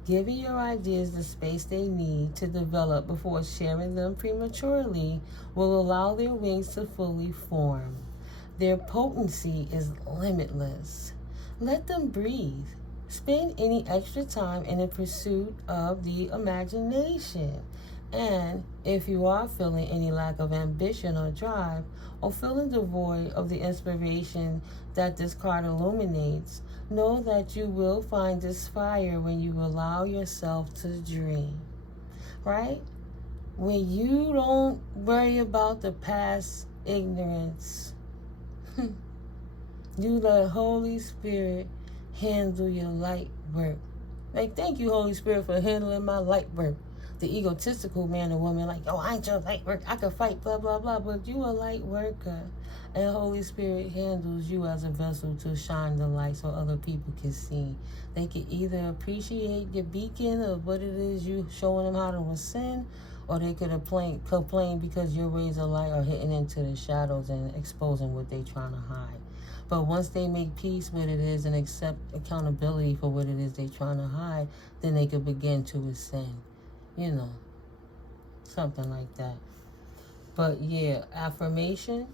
Giving your ideas the space they need to develop before sharing them prematurely will allow their wings to fully form. Their potency is limitless. Let them breathe. Spend any extra time in the pursuit of the imagination. And if you are feeling any lack of ambition or drive, or feeling devoid of the inspiration that this card illuminates, know that you will find this fire when you allow yourself to dream. Right? When you don't worry about the past ignorance, you let Holy Spirit handle your light work. Like, thank you, Holy Spirit, for handling my light work. The egotistical man or woman, like, oh, I ain't your light work. I can fight, blah, blah, blah. But you a light worker. And Holy Spirit handles you as a vessel to shine the light so other people can see. They can either appreciate your beacon of what it is you showing them how to ascend, or they could complain because your rays of light are hitting into the shadows and exposing what they're trying to hide. But once they make peace with it is and accept accountability for what it is they're trying to hide, then they could begin to ascend. You know, something like that. But yeah, affirmation.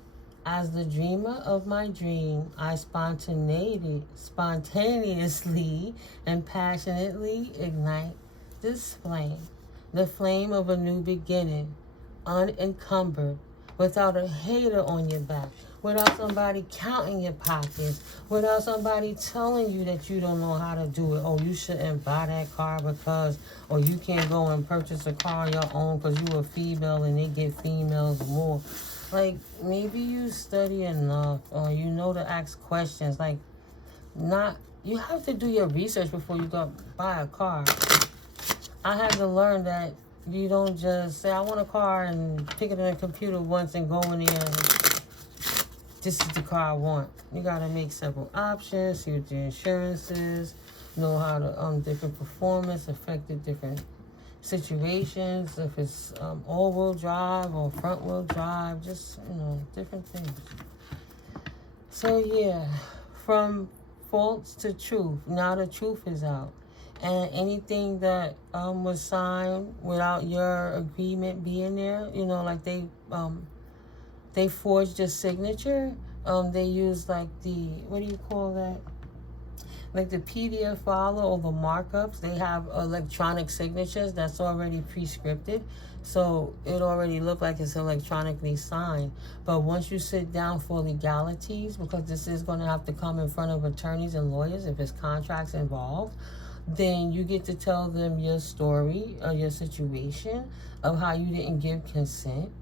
As the dreamer of my dream, I spontaneously and passionately ignite this flame. The flame of a new beginning, unencumbered, without a hater on your back, without somebody counting your pockets, without somebody telling you that you don't know how to do it. Oh, you shouldn't buy that car because, or you can't go and purchase a car on your own because you're a female and they get females more. Like, maybe you study enough or you know to ask questions. Like, you have to do your research before you go buy a car. I had to learn that you don't just say, I want a car and pick it in a computer once and go in there and this is the car I want. You got to make several options, see what the insurance is, know how to different performance affected different situations, if it's all-wheel drive or front-wheel drive, just, you know, different things. So, yeah, from false to truth. Now the truth is out. And anything that was signed without your agreement being there, you know, like they forged your signature. They used like what do you call that? Like the PDF file or the markups. They have electronic signatures that's already pre-scripted. So it already looked like it's electronically signed. But once you sit down for legalities, because this is going to have to come in front of attorneys and lawyers if there's contracts involved, then you get to tell them your story or your situation of how you didn't give consent,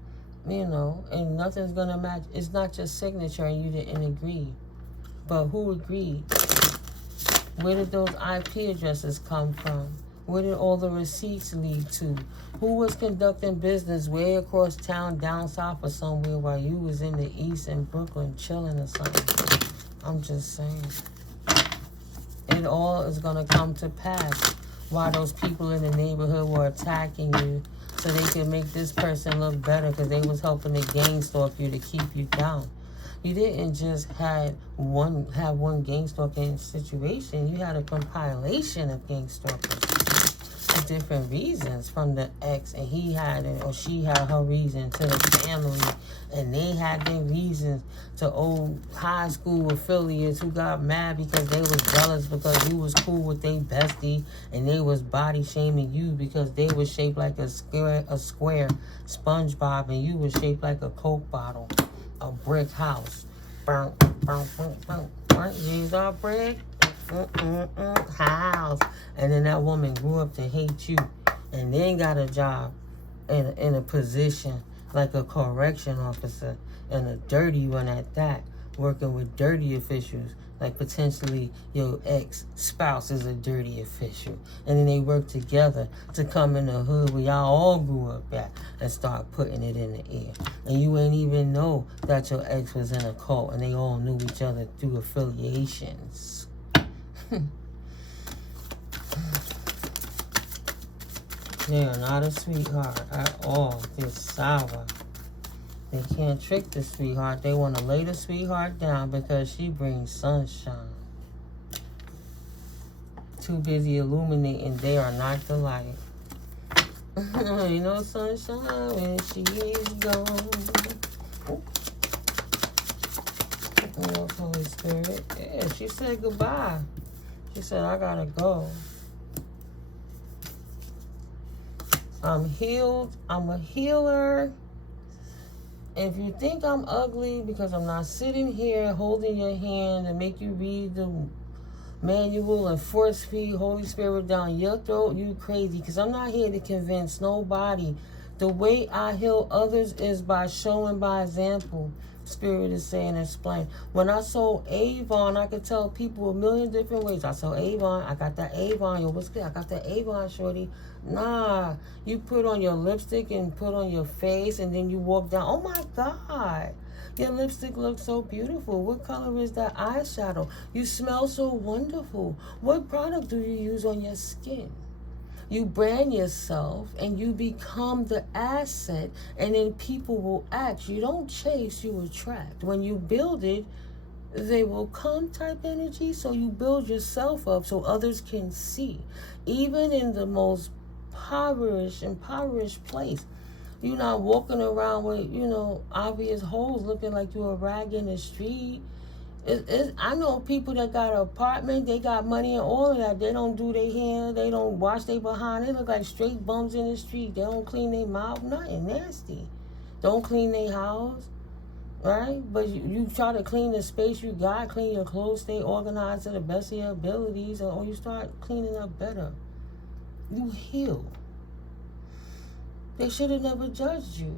you know, and nothing's going to match. It's not just signature and you didn't agree. But who agreed? Where did those IP addresses come from? Where did all the receipts lead to? Who was conducting business way across town, down south or somewhere while you was in the east in Brooklyn chilling or something? I'm just saying. It all is going to come to pass while those people in the neighborhood were attacking you so they could make this person look better because they was helping to gang stalk you to keep you down. You didn't just have one gang stalking situation. You had a compilation of gang stalkers. different reasons from the ex, and he had it, or she had her reason to the family, and they had their reasons to old high school affiliates who got mad because they was jealous because you was cool with their bestie, and they was body shaming you because they was shaped like a square SpongeBob, and you was shaped like a Coke bottle, a brick house. Burn, burn, burn, burn. What? Use our brick house. And then that woman grew up to hate you, and then got a job in a position like a correction officer, and a dirty one at that, working with dirty officials, like potentially your ex-spouse is a dirty official. And then they work together to come in the hood where y'all all grew up at and start putting it in the air. And you ain't even know that your ex was in a cult, and they all knew each other through affiliations. They are not a sweetheart at all. They're sour. They can't trick the sweetheart. They want to lay the sweetheart down because she brings sunshine. Too busy illuminating, they are not the light. Ain't no sunshine when she is gone. Oh, Holy Spirit. Yeah, she said goodbye. She said, I gotta go. I'm healed. I'm a healer. If you think I'm ugly because I'm not sitting here holding your hand and make you read the manual and force feed Holy Spirit down your throat, you crazy. Because I'm not here to convince nobody. The way I heal others is by showing by example. Spirit is saying, explain. When I sold Avon, I could tell people a million different ways. I sold Avon. I got that Avon. Yo, what's good? I got that Avon, shorty. Nah, you put on your lipstick and put on your face, and then you walk down. Oh my God, your lipstick looks so beautiful. What color is that eyeshadow? You smell so wonderful. What product do you use on your skin? You brand yourself and you become the asset, and then people will act. You don't chase, you attract. When you build it, they will come type energy. So you build yourself up so others can see. Even in the most impoverished place, you're not walking around with, obvious holes looking like you're a rag in the street. I know people that got an apartment, they got money and all of that. They don't do their hair, they don't wash their behind. They look like straight bums in the street. They don't clean their mouth, nothing nasty. Don't clean their house, right? But you try to clean the space you got, clean your clothes, stay organized to the best of your abilities, or you start cleaning up better. You heal. They should have never judged you.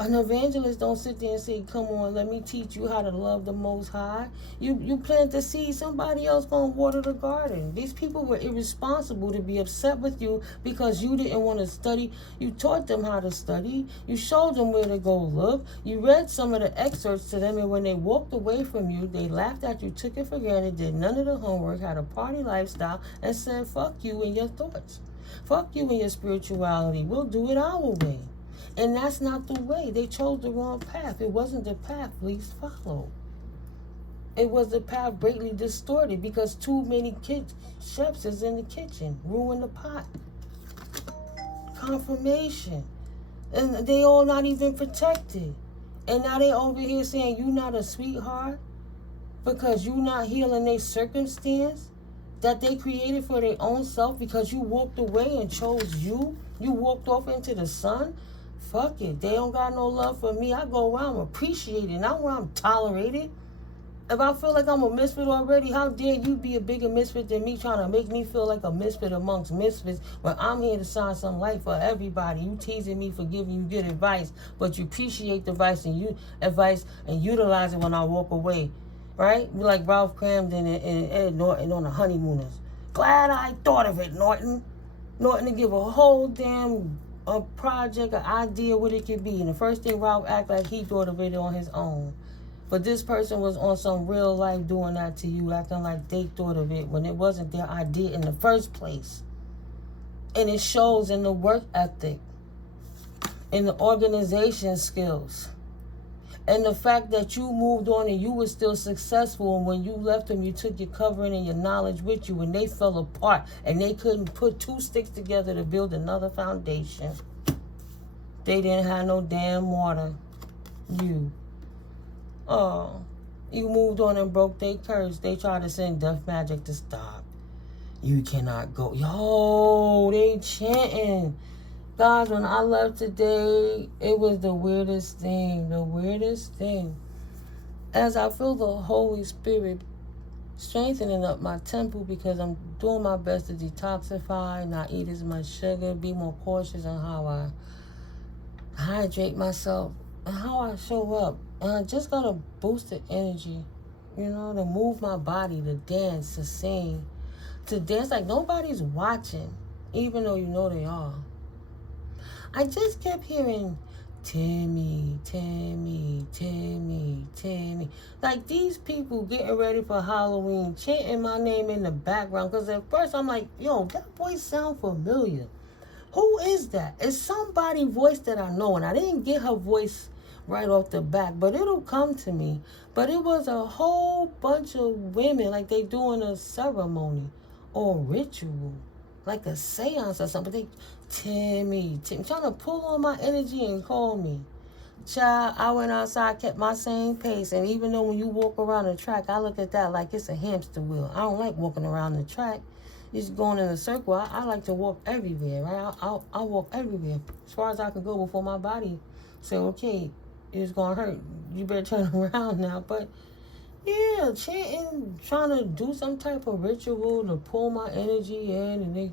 An evangelist don't sit there and say, come on, let me teach you how to love the Most High. You plant the seed, somebody else gonna water the garden. These people were irresponsible to be upset with you because you didn't want to study. You taught them how to study. You showed them where to go look. You read some of the excerpts to them, and when they walked away from you, they laughed at you, took it for granted, did none of the homework, had a party lifestyle, and said, fuck you and your thoughts. Fuck you and your spirituality. We'll do it our way. And that's not the way. They chose the wrong path. It wasn't the path least followed. It was the path greatly distorted because too many chefs is in the kitchen. Ruin the pot. Confirmation. And they all not even protected. And now they over here saying you not a sweetheart because you not healing their circumstance that they created for their own self because you walked away and chose you. You walked off into the sun. Fuck it. They don't got no love for me. I go where I'm appreciated, not where I'm tolerated. If I feel like I'm a misfit already, how dare you be a bigger misfit than me, trying to make me feel like a misfit amongst misfits when I'm here to shine some light for everybody. You teasing me for giving you good advice, but you appreciate the advice and utilize it when I walk away. Right? Be like Ralph Cramden and Ed Norton on the Honeymooners. Glad I thought of it, Norton. Norton to give a whole damn a project, an idea what it could be. And the first thing Ralph act like he thought of it on his own. But this person was on some real life doing that to you, acting like they thought of it when it wasn't their idea in the first place. And it shows in the work ethic, in the organization skills, And the fact that you moved on and you were still successful, and when you left them, you took your covering and your knowledge with you, and they fell apart and they couldn't put two sticks together to build another foundation. They didn't have no damn water. Oh, you moved on and broke their curse. They tried to send death magic to stop. You cannot go. Yo, they chanting. Guys, when I left today, it was the weirdest thing. The weirdest thing. As I feel the Holy Spirit strengthening up my temple, because I'm doing my best to detoxify, not eat as much sugar, be more cautious on how I hydrate myself and how I show up. And I just gotta boost the energy, you know, to move my body, to dance, to sing, to dance like nobody's watching, even though you know they are. I just kept hearing, Timmy, Timmy, Timmy, Timmy. Like these people getting ready for Halloween, chanting my name in the background. Because at first I'm like, yo, that voice sound familiar. Who is that? It's somebody's voice that I know. And I didn't get her voice right off the bat, but it'll come to me. But it was a whole bunch of women, like they doing a ceremony or ritual, like a seance or something. They, Timmy, trying to pull on my energy and call me. Child, I went outside, kept my same pace, and even though when you walk around the track, I look at that like it's a hamster wheel. I don't like walking around the track. Just going in a circle. I like to walk everywhere, right? I walk everywhere as far as I can go before my body say, okay, it's going to hurt. You better turn around now. But, yeah, chanting, trying to do some type of ritual to pull my energy in, and they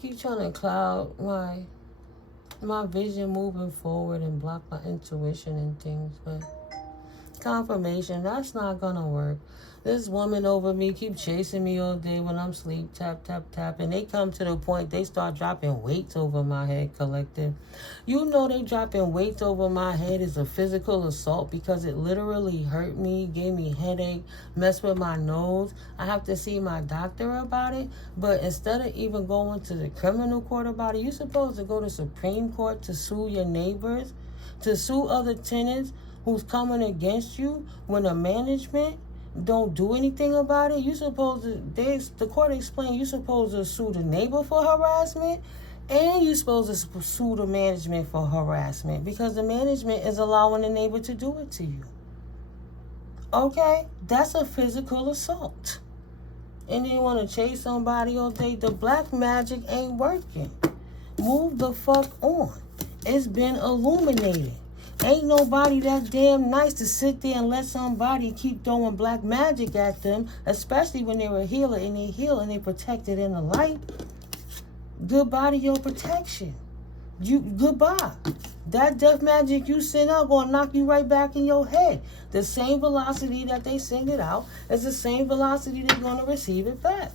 keep trying to cloud my vision moving forward and block my intuition and things. But confirmation, that's not going to work. This woman over me keep chasing me all day when I'm asleep, tap, tap, tap. And they come to the point they start dropping weights over my head, collective. You know they dropping weights over my head is a physical assault, because it literally hurt me, gave me headache, messed with my nose. I have to see my doctor about it. But instead of even going to the criminal court about it, you're supposed to go to Supreme Court to sue your neighbors, to sue other tenants who's coming against you when the management don't do anything about it. You supposed to, the court explained, you supposed to sue the neighbor for harassment, and you supposed to sue the management for harassment, because the management is allowing the neighbor to do it to you. Okay? That's a physical assault. And you want to chase somebody all day. The black magic ain't working. Move the fuck on. It's been illuminated. Ain't nobody that damn nice to sit there and let somebody keep throwing black magic at them, especially when they're a healer and they heal and they protected in the light. Goodbye to your protection. Goodbye. That death magic you send out gonna knock you right back in your head. The same velocity that they send it out is the same velocity they're gonna receive it back.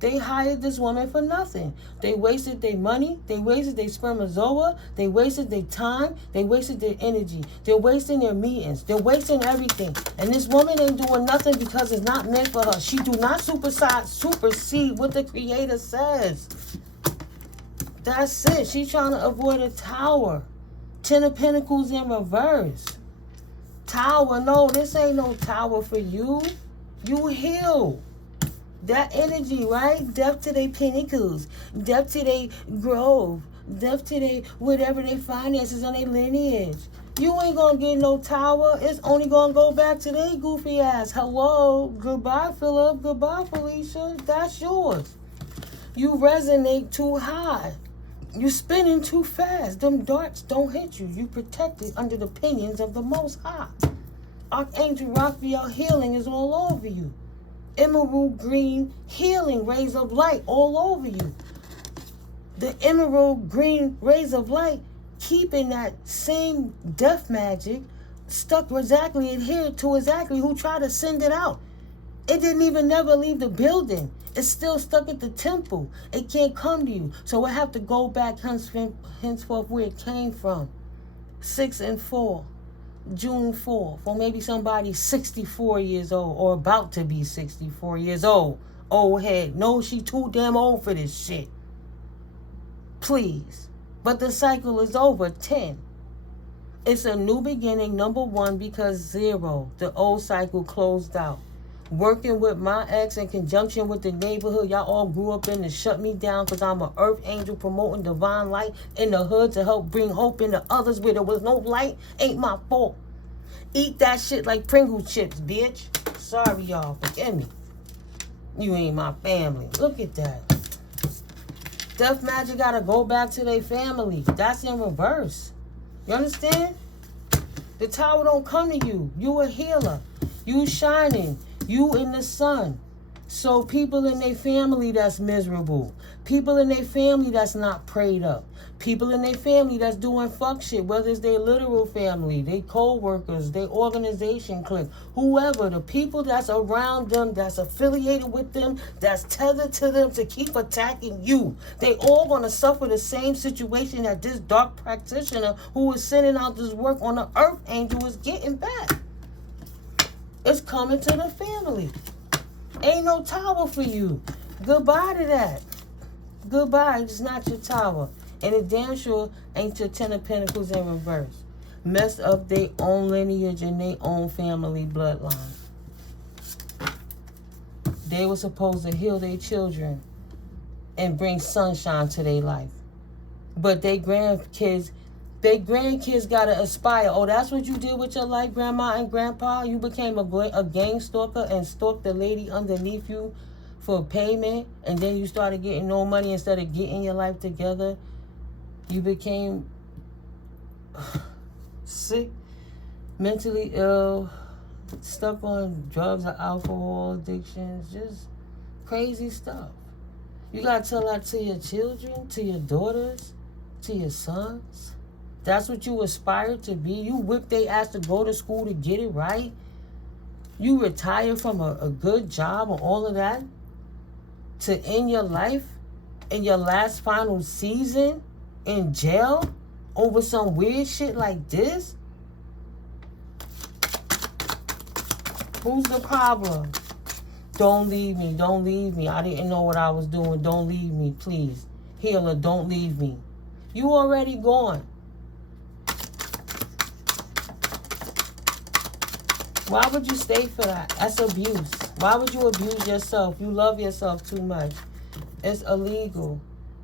They hired this woman for nothing. They wasted their money. They wasted their spermatozoa. They wasted their time. They wasted their energy. They're wasting their meetings. They're wasting everything. And this woman ain't doing nothing because it's not meant for her. She do not supersede what the Creator says. That's it. She's trying to avoid a tower. 10 of Pentacles in reverse. Tower. No, this ain't no tower for you. You heal. That energy, right? Death to their pinnacles, death to their grove, death to their whatever their finances on their lineage. You ain't gonna get no tower. It's only gonna go back to their goofy ass. Hello, goodbye, Philip. Goodbye, Felicia. That's yours. You resonate too high. You spinning too fast. Them darts don't hit you. You protected under the pinions of the Most High. Archangel Raphael healing is all over you. Emerald green healing rays of light all over you. The emerald green rays of light keeping that same death magic stuck exactly adhered to exactly who tried to send it out. It didn't even never leave the building. It's still stuck at the temple. It can't come to you. So it have to go back henceforth where it came from. 6 and 4. June 4th, or maybe somebody 64 years old or about to be 64 years old. Old head. No, she too damn old for this shit. Please. But the cycle is over. 10. It's a new beginning, number one, because 0, the old cycle closed out. Working with my ex in conjunction with the neighborhood, y'all all grew up in to shut me down because I'm an earth angel promoting divine light in the hood to help bring hope into others where there was no light. Ain't my fault. Eat that shit like Pringle chips, bitch. Sorry, y'all. Forgive me. You ain't my family. Look at that. Death magic gotta go back to their family. That's in reverse. You understand? The tower don't come to you. You a healer. You shining. You in the sun. So people in their family that's miserable. People in their family that's not prayed up. People in their family that's doing fuck shit. Whether it's their literal family, their co-workers, their organization clique, whoever. The people that's around them, that's affiliated with them, that's tethered to them to keep attacking you. They all gonna suffer the same situation that this dark practitioner who is sending out this work on the earth angel is getting back. It's coming to the family. Ain't no tower for you. Goodbye to that. Goodbye. It's not your tower. And it damn sure ain't your 10 of Pentacles in reverse. Messed up their own lineage and their own family bloodline. They were supposed to heal their children and bring sunshine to their life. But their grandkids gotta aspire. Oh, that's what you did with your life, grandma and grandpa? You became a gang stalker and stalked the lady underneath you for payment, and then you started getting no money instead of getting your life together. You became sick, mentally ill, stuck on drugs or alcohol addictions, just crazy stuff. You gotta tell that to your children, to your daughters, to your sons. That's what you aspire to be. You whipped their ass to go to school to get it right. You retire from a good job and all of that to end your life in your last final season in jail over some weird shit like this? Who's the problem? Don't leave me. Don't leave me. I didn't know what I was doing. Don't leave me, please. Healer, don't leave me. You already gone. Why would you stay for that? That's abuse. Why would you abuse yourself? You love yourself too much. It's illegal.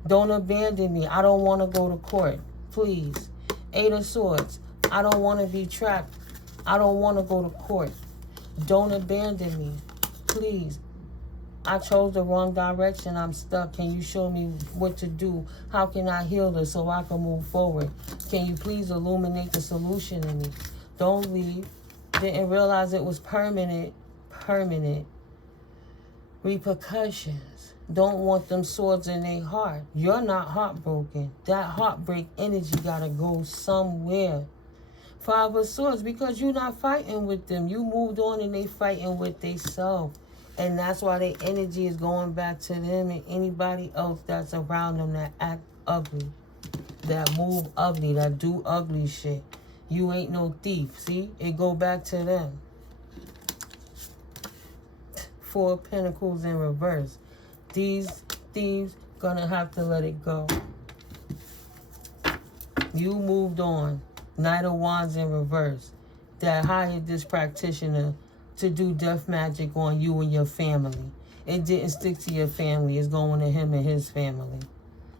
Don't abandon me. I don't want to go to court. Please. 8 of Swords. I don't want to be trapped. I don't want to go to court. Don't abandon me. Please. I chose the wrong direction. I'm stuck. Can you show me what to do? How can I heal this so I can move forward? Can you please illuminate the solution in me? Don't leave. Didn't realize it was permanent repercussions. Don't want them swords in their heart. You're not heartbroken. That heartbreak energy gotta go somewhere. 5 of Swords, because you're not fighting with them. You moved on and they fighting with themselves. And that's why their energy is going back to them and anybody else that's around them that act ugly, that move ugly, that do ugly shit. You ain't no thief. See? It go back to them. 4 of Pentacles in reverse. These thieves gonna have to let it go. You moved on. Knight of Wands in reverse. That hired this practitioner to do death magic on you and your family. It didn't stick to your family. It's going to him and his family.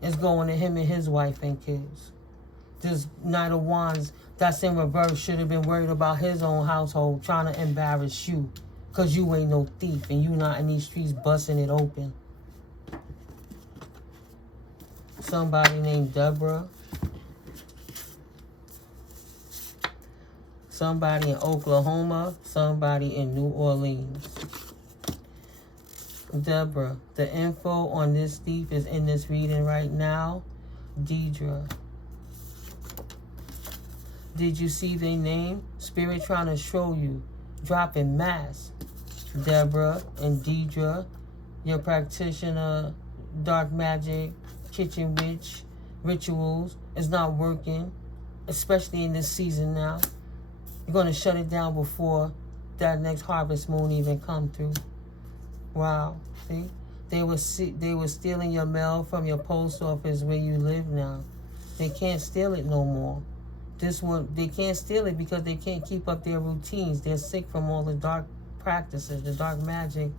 It's going to him and his wife and kids. This Knight of Wands that's in reverse should have been worried about his own household, trying to embarrass you because you ain't no thief and you not in these streets busting it open. Somebody named Deborah. Somebody in Oklahoma. Somebody in New Orleans. Deborah, the info on this thief is in this reading right now. Deidre. Did you see their name? Spirit trying to show you. Dropping mass. Deborah and Deidre, your practitioner, dark magic, kitchen witch, rituals is not working, especially in this season now. You're going to shut it down before that next harvest moon even come through. Wow. See? They were stealing your mail from your post office where you live now. They can't steal it no more. This one, they can't steal it because they can't keep up their routines. They're sick from all the dark practices, the dark magic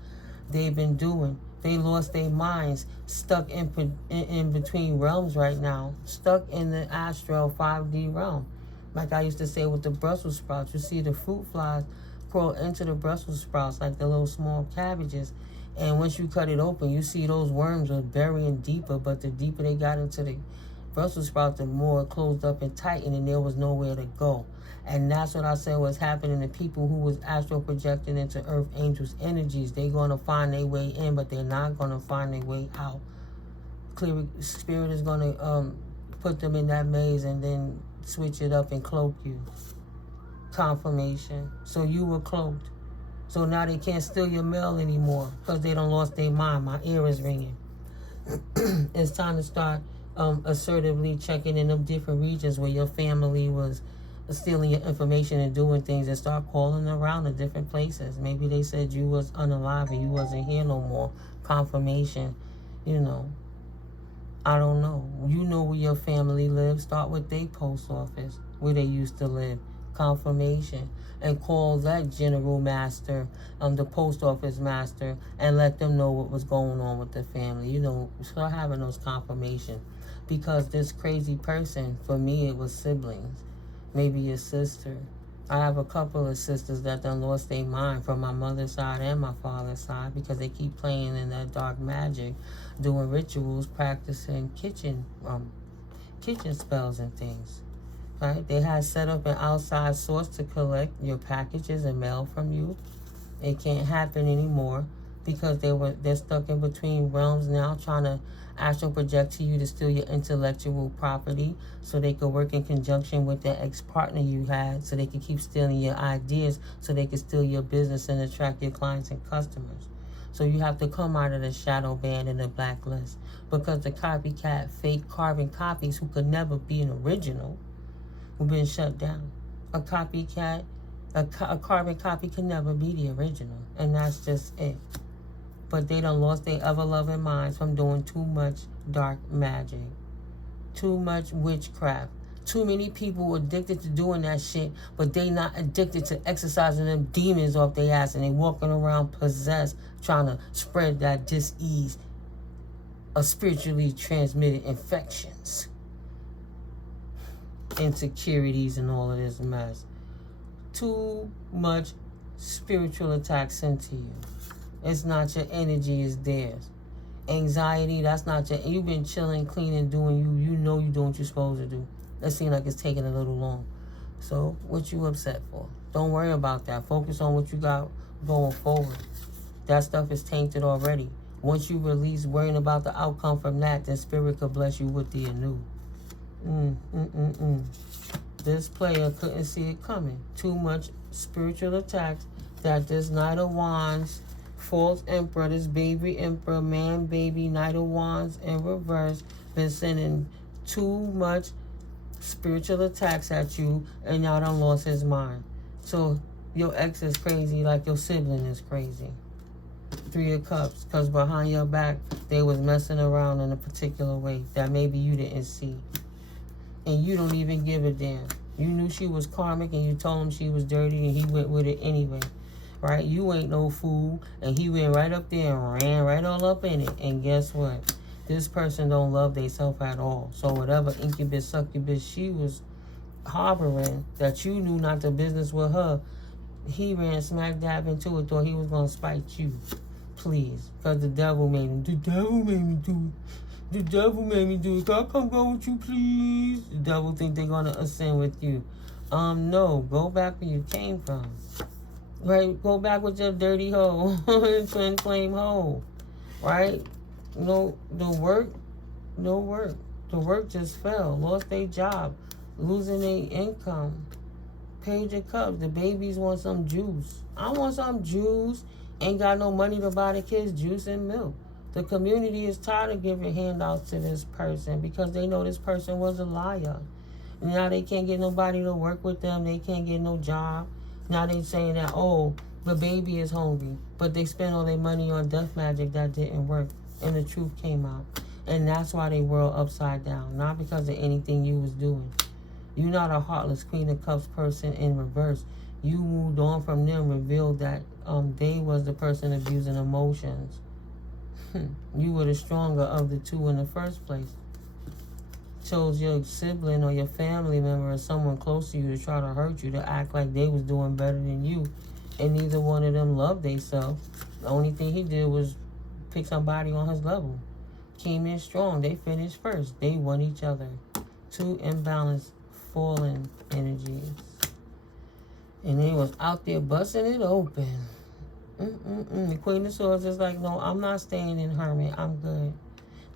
they've been doing. They lost their minds, stuck in between realms right now, stuck in the astral 5D realm. Like I used to say with the Brussels sprouts, you see the fruit flies crawl into the Brussels sprouts like the little small cabbages. And once you cut it open, you see those worms are burying deeper, but the deeper they got into the Brussels sprouts, the more closed up and tightened, and there was nowhere to go. And that's what I said was happening to people who was astral projecting into Earth Angels energies. They're going to find their way in, but they're not going to find their way out. Clear Spirit is going to put them in that maze and then switch it up and cloak you. Confirmation. So you were cloaked. So now they can't steal your mail anymore because they done lost their mind. My ear is ringing. It's time to start assertively checking in them different regions where your family was stealing your information and doing things, and start calling around to different places. Maybe they said you was unalive and you wasn't here no more. Confirmation, you know. I don't know. You know where your family lives. Start with their post office, where they used to live. Confirmation. And call that general master, the post office master, and let them know what was going on with the family. You know, start having those confirmations. Because this crazy person, for me, it was siblings. Maybe your sister. I have a couple of sisters that done lost their mind from my mother's side and my father's side because they keep playing in that dark magic, doing rituals, practicing kitchen spells and things. Right? They had set up an outside source to collect your packages and mail from you. It can't happen anymore because they're stuck in between realms now, trying to astral project to you to steal your intellectual property so they could work in conjunction with the ex-partner you had, so they could keep stealing your ideas, so they could steal your business and attract your clients and customers. So you have to come out of the shadow band and the blacklist, because the copycat, fake carbon copies who could never be an original have been shut down. A copycat, a carbon copy can never be the original, and that's just it. But they done lost their ever-loving minds from doing too much dark magic. Too much witchcraft. Too many people addicted to doing that shit, but they not addicted to exercising them demons off their ass, and they walking around possessed, trying to spread that dis-ease of spiritually transmitted infections, insecurities, and all of this mess. Too much spiritual attacks into you. It's not your energy, it's theirs. Anxiety, that's not your... You've been chilling, cleaning, doing you. You know you're doing what you're supposed to do. It seems like it's taking a little long. So, what you upset for? Don't worry about that. Focus on what you got going forward. That stuff is tainted already. Once you release worrying about the outcome from that, then Spirit could bless you with the anew. This player couldn't see it coming. Too much spiritual attacks that this Knight of Wands, false emperor, this baby emperor, man, baby, Knight of Wands in reverse, been sending too much spiritual attacks at you, and y'all done lost his mind. So your ex is crazy like your sibling is crazy. 3 of Cups, because behind your back, they was messing around in a particular way that maybe you didn't see. And you don't even give a damn. You knew she was karmic and you told him she was dirty and he went with it anyway. Right? You ain't no fool. And he went right up there and ran right all up in it. And guess what? This person don't love themselves at all. So whatever incubus, succubus she was harboring that you knew not the business with her, he ran smack dab into it, thought he was going to spite you. Please. Because the devil made him. The devil made me do it. The devil made me do it. Can I come go with you, please? The devil think they're going to ascend with you. No. Go back where you came from. Right? Go back with your dirty hoe. Twin flame hoe. Right? No work. The work just fell. Lost their job. Losing their income. Page of Cups. The babies want some juice. I want some juice. Ain't got no money to buy the kids juice and milk. The community is tired of giving handouts to this person because they know this person was a liar. Now they can't get nobody to work with them. They can't get no job. Now they saying that, oh, the baby is hungry. But they spent all their money on death magic that didn't work. And the truth came out. And that's why they whirl upside down. Not because of anything you was doing. You're not a heartless Queen of Cups person in reverse. You moved on from them, revealed that they was the person abusing emotions. You were the stronger of the two in the first place. Chose your sibling or your family member or someone close to you to try to hurt you, to act like they was doing better than you. And neither one of them loved themselves. The only thing he did was pick somebody on his level. Came in strong. They finished first. They won each other. Two imbalanced, fallen energies. And they was out there busting it open. The Queen of Swords is like, no, I'm not staying in hermit. I'm good.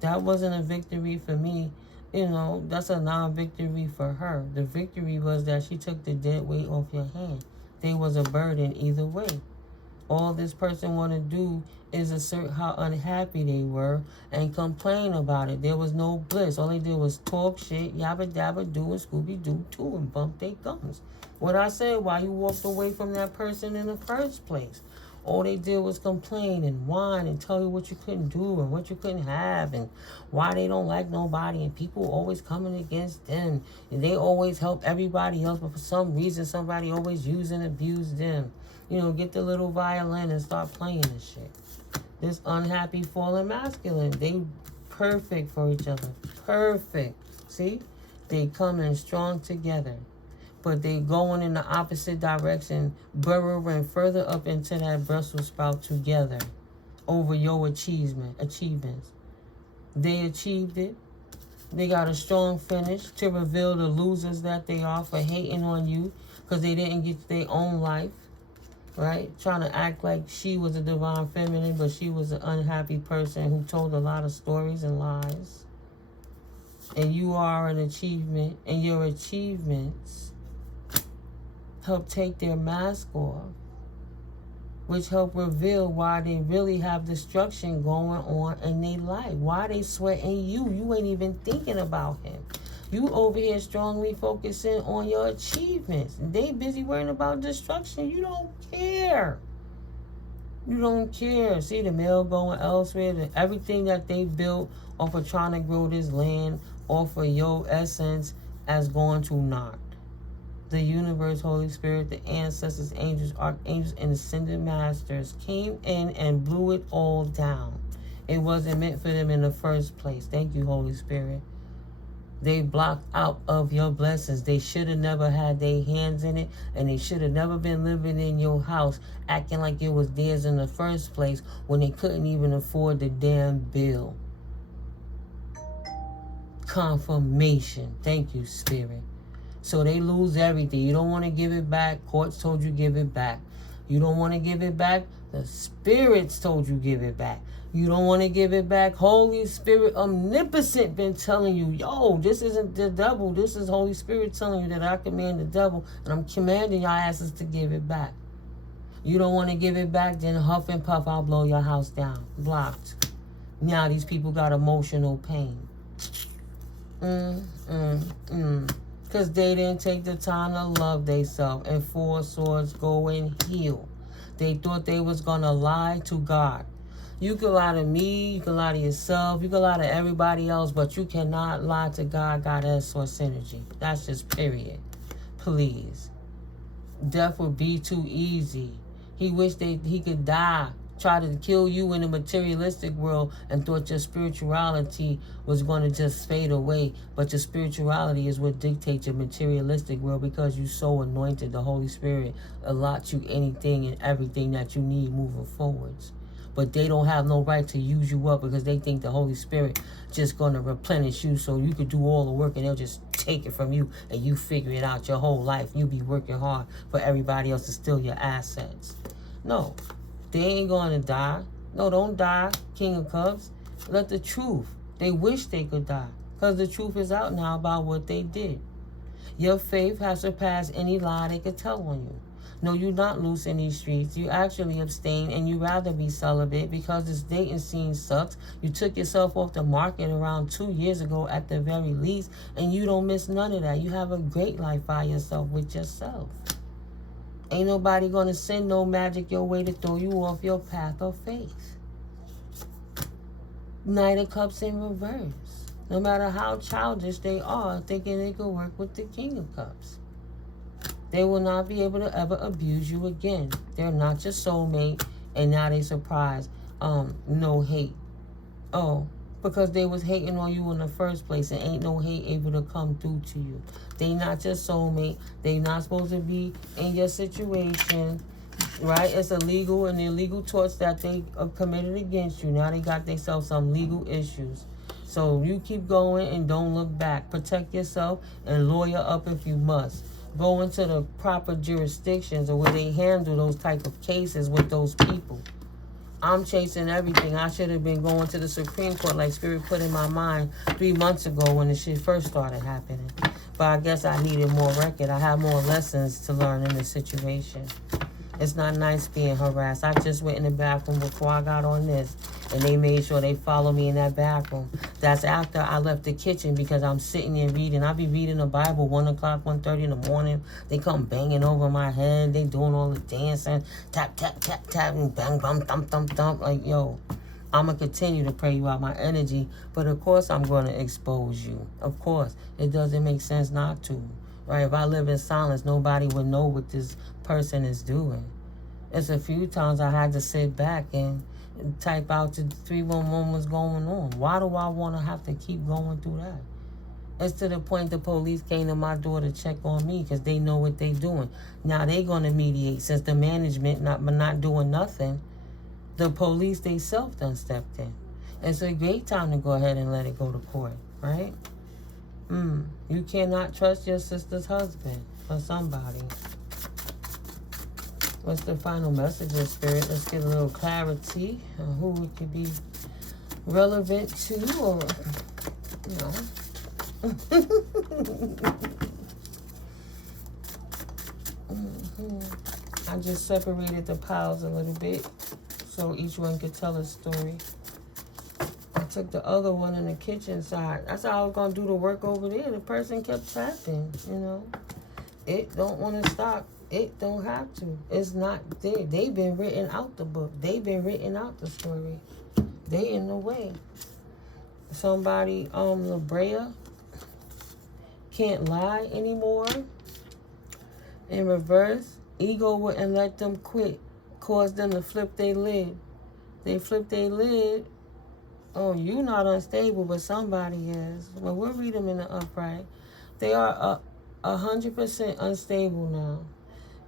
That wasn't a victory for me. You know, that's a non-victory for her. The victory was that she took the dead weight off your hand. They was a burden either way. All this person want to do is assert how unhappy they were and complain about it. There was no bliss. All they did was talk shit, yabba dabba do, and Scooby Doo too, and bump their gums. What I said, why you walked away from that person in the first place? All they did was complain and whine and tell you what you couldn't do and what you couldn't have and why they don't like nobody and people always coming against them. And they always help everybody else, but for some reason somebody always use and abuse them. You know, get the little violin and start playing this shit. This unhappy fallen masculine, they perfect for each other. Perfect. See? They come in strong together. But they going in the opposite direction, burrowing further up into that Brussels sprout together over your achievements. They achieved it. They got a strong finish to reveal the losers that they are for hating on you because they didn't get their own life, right? Trying to act like she was a divine feminine, but she was an unhappy person who told a lot of stories and lies. And you are an achievement, and your achievements help take their mask off, which help reveal why they really have destruction going on in their life. Why they sweating you. You ain't even thinking about him. You over here strongly focusing on your achievements. They busy worrying about destruction. You don't care. You don't care. See the mail going elsewhere. Everything that they built off of trying to grow this land, off of your essence, as going to naught. The universe, Holy Spirit, the ancestors, angels, archangels, and ascended masters came in and blew it all down. It wasn't meant for them in the first place. Thank you, Holy Spirit. They blocked out of your blessings. They should have never had their hands in it, and they should have never been living in your house acting like it was theirs in the first place when they couldn't even afford the damn bill. Confirmation. Thank you, Spirit. So they lose everything. You don't want to give it back. Courts told you give it back. You don't want to give it back. The spirits told you give it back. You don't want to give it back. Holy Spirit omnipotent been telling you, yo, this isn't the devil. This is Holy Spirit telling you that I command the devil and I'm commanding your asses to give it back. You don't want to give it back, then huff and puff, I'll blow your house down. Blocked. Now these people got emotional pain. Because they didn't take the time to love themselves. And 4 swords go and heal. They thought they was going to lie to God. You can lie to me, you can lie to yourself, you can lie to everybody else, but you cannot lie to God. God has source energy. That's just period. Please. Death would be too easy. He wished he could die, try to kill you in the materialistic world, and thought your spirituality was going to just fade away. But your spirituality is what dictates your materialistic world, because you're so anointed. The Holy Spirit allots you anything and everything that you need moving forwards. But they don't have no right to use you up because they think the Holy Spirit just going to replenish you so you could do all the work and they'll just take it from you and you figure it out your whole life. You be working hard for everybody else to steal your assets. No, they ain't going to die. No, don't die, King of Cups. Let the truth. They wish they could die because the truth is out now about what they did. Your faith has surpassed any lie they could tell on you. No, you're not loose in these streets. You actually abstain and you rather be celibate because this dating scene sucks. You took yourself off the market around 2 years ago at the very least, and you don't miss none of that. You have a great life by yourself with yourself. Ain't nobody going to send no magic your way to throw you off your path of faith. Knight of Cups in reverse. No matter how childish they are, thinking they can work with the King of Cups. They will not be able to ever abuse you again. They're not your soulmate, and now they surprised. No hate. Oh, because they was hating on you in the first place, and ain't no hate able to come through to you. They not your soulmate. They not supposed to be in your situation, right? It's illegal and illegal torts that they committed against you. Now they got themselves some legal issues. So you keep going and don't look back. Protect yourself and lawyer up if you must. Go into the proper jurisdictions or where they handle those type of cases with those people. I'm chasing everything. I should have been going to the Supreme Court like Spirit put in my mind 3 months ago when the shit first started happening. But I guess I needed more record. I had more lessons to learn in this situation. It's not nice being harassed. I just went in the bathroom before I got on this, and they made sure they follow me in that bathroom. That's after I left the kitchen because I'm sitting there reading. I be reading the Bible 1 o'clock, 1:30 in the morning. They come banging over my head. They doing all the dancing. Tap, tap, tap, tap, and bang, bum, thump, thump, thump. Like, yo, I'm going to continue to pray you out my energy, but of course I'm going to expose you. Of course. It doesn't make sense not to. Right? If I live in silence, nobody would know what this person is doing. It's a few times I had to sit back and type out the 311 what's going on. Why do I want to have to keep going through that? It's to the point the police came to my door to check on me because they know what they doing. Now they going to mediate since the management not doing nothing. The police they self done stepped in. It's a great time to go ahead and let it go to court, right? You cannot trust your sister's husband or somebody. What's the final message of Spirit? Let's get a little clarity on who it could be relevant to, or, you know. I just separated the piles a little bit so each one could tell a story. I took the other one in the kitchen side. That's how I was going to do the work over there. The person kept tapping, you know. It don't want to stop. It don't have to. It's not there. They've been written out the book. They've been written out the story. They in the way. Somebody, La Brea, can't lie anymore. In reverse, ego wouldn't let them quit. Caused them to flip their lid. They flip their lid. Oh, you not unstable, but somebody is. Well, we'll read them in the upright. They are 100% unstable now.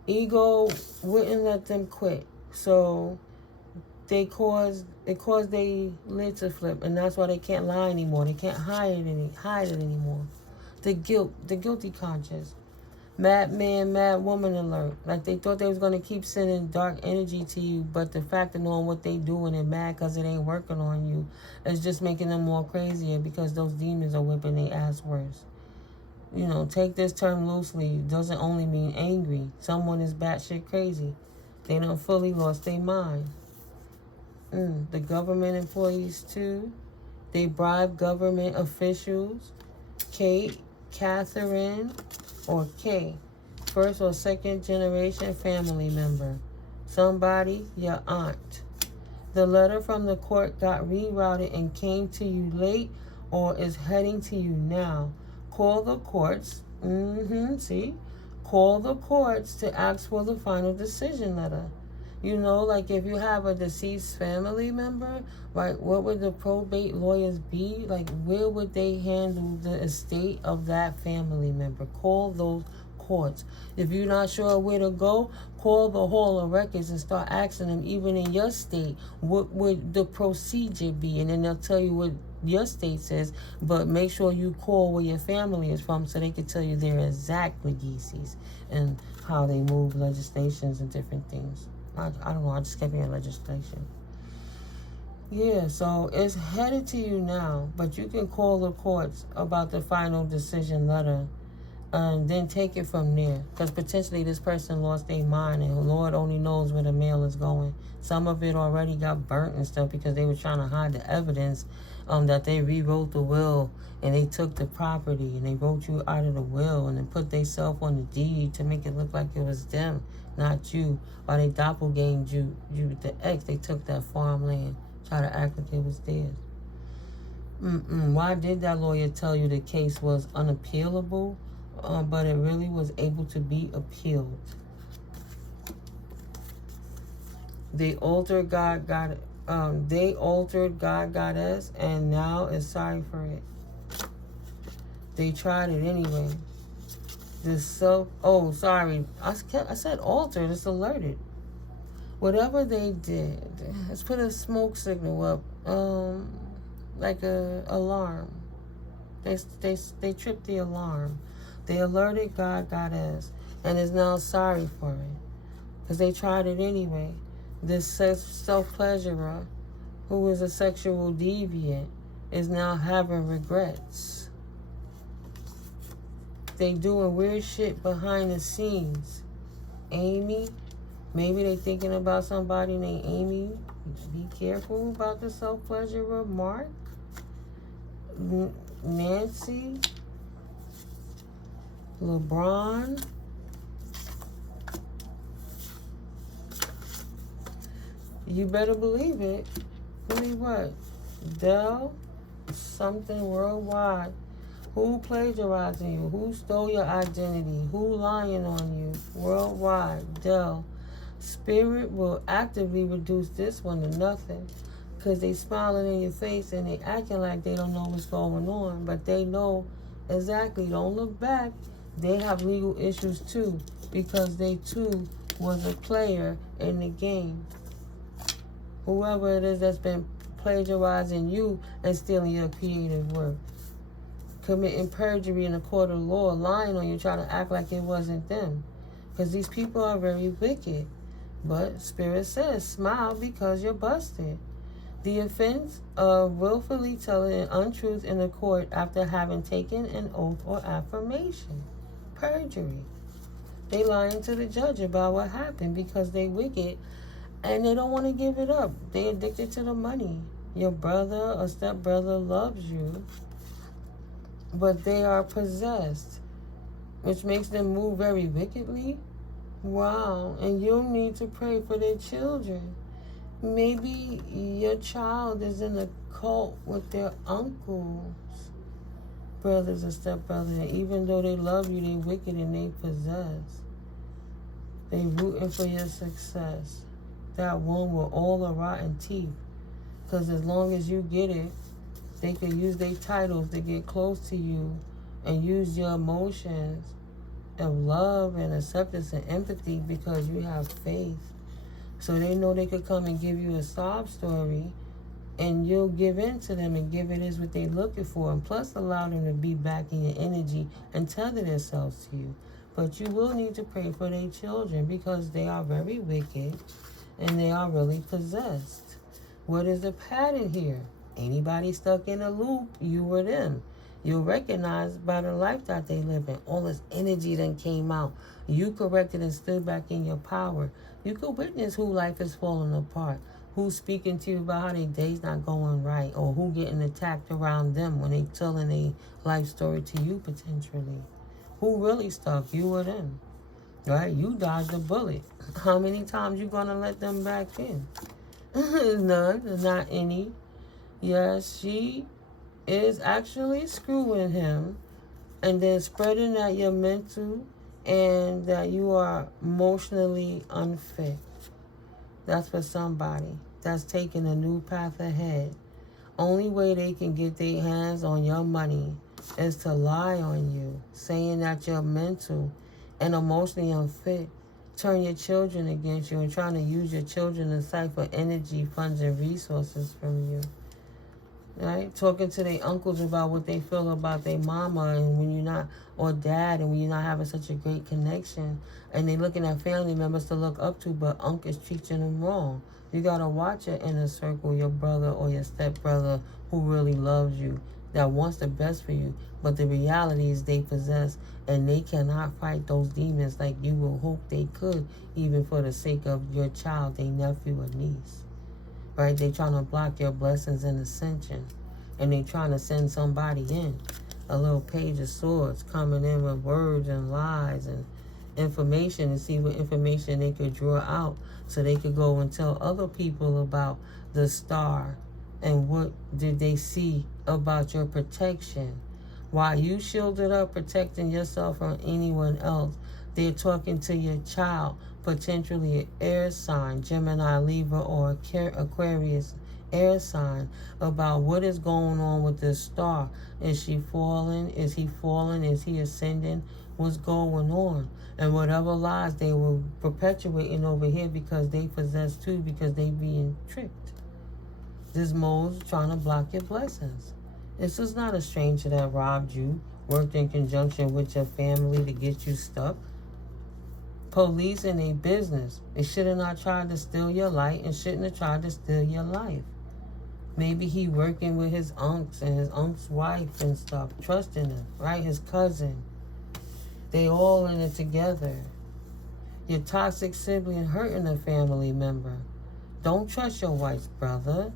Ego wouldn't let them quit. So it caused their lid to flip, and that's why they can't lie anymore. They can't hide it anymore. The guilty conscience. Mad man, mad woman alert. Like they thought they was going to keep sending dark energy to you, but the fact of knowing what they doing and mad because it ain't working on you is just making them more crazier because those demons are whipping their ass worse. You know, take this term loosely. It doesn't only mean angry. Someone is batshit crazy. They done fully lost their mind. The government employees too. They bribe government officials. Kate, Catherine, or K, first or second generation family member. Somebody, your aunt. The letter from the court got rerouted and came to you late or is heading to you now. Call the courts. See? Call the courts to ask for the final decision letter. You know, like if you have a deceased family member, right, what would the probate lawyers be? Like, where would they handle the estate of that family member? Call those courts. If you're not sure where to go, call the Hall of Records and start asking them, even in your state, what would the procedure be? And then they'll tell you what your state says, but make sure you call where your family is from so they can tell you their exact legacies and how they move legislations and different things. I don't know, I just kept hearing legislation. Yeah, so it's headed to you now, but you can call the courts about the final decision letter and then take it from there. Because potentially this person lost their mind and the Lord only knows where the mail is going. Some of it already got burnt and stuff because they were trying to hide the evidence that they rewrote the will and they took the property and they wrote you out of the will and then put themselves on the deed to make it look like it was them, not you. While they doppelganged you with the ex, they took that farmland, try to act like it was theirs. Why did that lawyer tell you the case was unappealable, but it really was able to be appealed? They altered they altered GodGoddess, and now is sorry for it. They tried it anyway. Oh, sorry. I said altered. It's alerted. Whatever they did, let's put a smoke signal up, like a alarm. They tripped the alarm. They alerted GodGoddess, and is now sorry for it, because they tried it anyway. This self-pleasurer, who is a sexual deviant, is now having regrets. They doing weird shit behind the scenes. Amy, maybe they thinking about somebody named Amy. Be careful about the self-pleasurer. Mark, Nancy, LeBron. You better believe it. Believe what? Dell, something worldwide. Who plagiarizing you? Who stole your identity? Who lying on you? Worldwide. Dell. Spirit will actively reduce this one to nothing, because they smiling in your face and they acting like they don't know what's going on, but they know exactly. Don't look back. They have legal issues too, because they too was a player in the game. Whoever it is that's been plagiarizing you and stealing your creative work. Committing perjury in a court of law, lying on you, trying to act like it wasn't them. Because these people are very wicked. But Spirit says, smile because you're busted. The offense of willfully telling an untruth in a court after having taken an oath or affirmation. Perjury. They lying to the judge about what happened because they wicked and they don't want to give it up. They addicted to the money. Your brother or stepbrother loves you, but they are possessed, which makes them move very wickedly. Wow. And you'll need to pray for their children. Maybe your child is in a cult with their uncles, brothers or stepbrothers. And even though they love you, they wicked and they possess. They rooting for your success. That one with all the rotten teeth. Because as long as you get it, they can use their titles to get close to you and use your emotions of love and acceptance and empathy because you have faith. So they know they could come and give you a sob story and you'll give in to them and give it is what they're looking for. And plus allow them to be back in your energy and tether themselves to you. But you will need to pray for their children because they are very wicked and they are really possessed. What is the pattern here? Anybody stuck in a loop, you or them. You'll recognize by the life that they live in. All this energy then came out. You corrected and stood back in your power. You could witness who life is falling apart. Who's speaking to you about how their day's not going right. Or who getting attacked around them when they telling a life story to you potentially. Who really stuck, you or them. Right? You dodged a bullet. How many times you gonna let them back in? None. Not any. Yes, she is actually screwing him and then spreading that you're mental and that you are emotionally unfit. That's for somebody that's taking a new path ahead. Only way they can get their hands on your money is to lie on you, saying that you're mental and emotionally unfit. Turn your children against you and trying to use your children to siphon energy, funds, and resources from you. Right? Talking to their uncles about what they feel about their mama and when you're not, or dad, and when you're not having such a great connection. And they looking at family members to look up to, but uncle is treating them wrong. You got to watch your inner circle, your brother or your stepbrother who really loves you, that wants the best for you. But the reality is they possess, and they cannot fight those demons like you will hope they could, even for the sake of your child, their nephew or niece. Right? They trying to block your blessings and ascension. And they trying to send somebody in. A little page of swords coming in with words and lies and information, and see what information they could draw out so they could go and tell other people about the star And what did they see about your protection? While you shielded up, protecting yourself from anyone else, they're talking to your child, potentially an air sign, Gemini, Libra, or Aquarius air sign, about what is going on with this star. Is she falling? Is he falling? Is he ascending? What's going on? And whatever lies they were perpetuating over here, because they possess too, because they being tricked. This mole's trying to block your blessings. This is not a stranger that robbed you, worked in conjunction with your family to get you stuck. Police in a business. They should have not tried to steal your light and shouldn't have tried to steal your life. Maybe he working with his unks and his unc's wife and stuff, trusting him, right? His cousin. They all in it together. Your toxic sibling hurting a family member. Don't trust your wife's brother.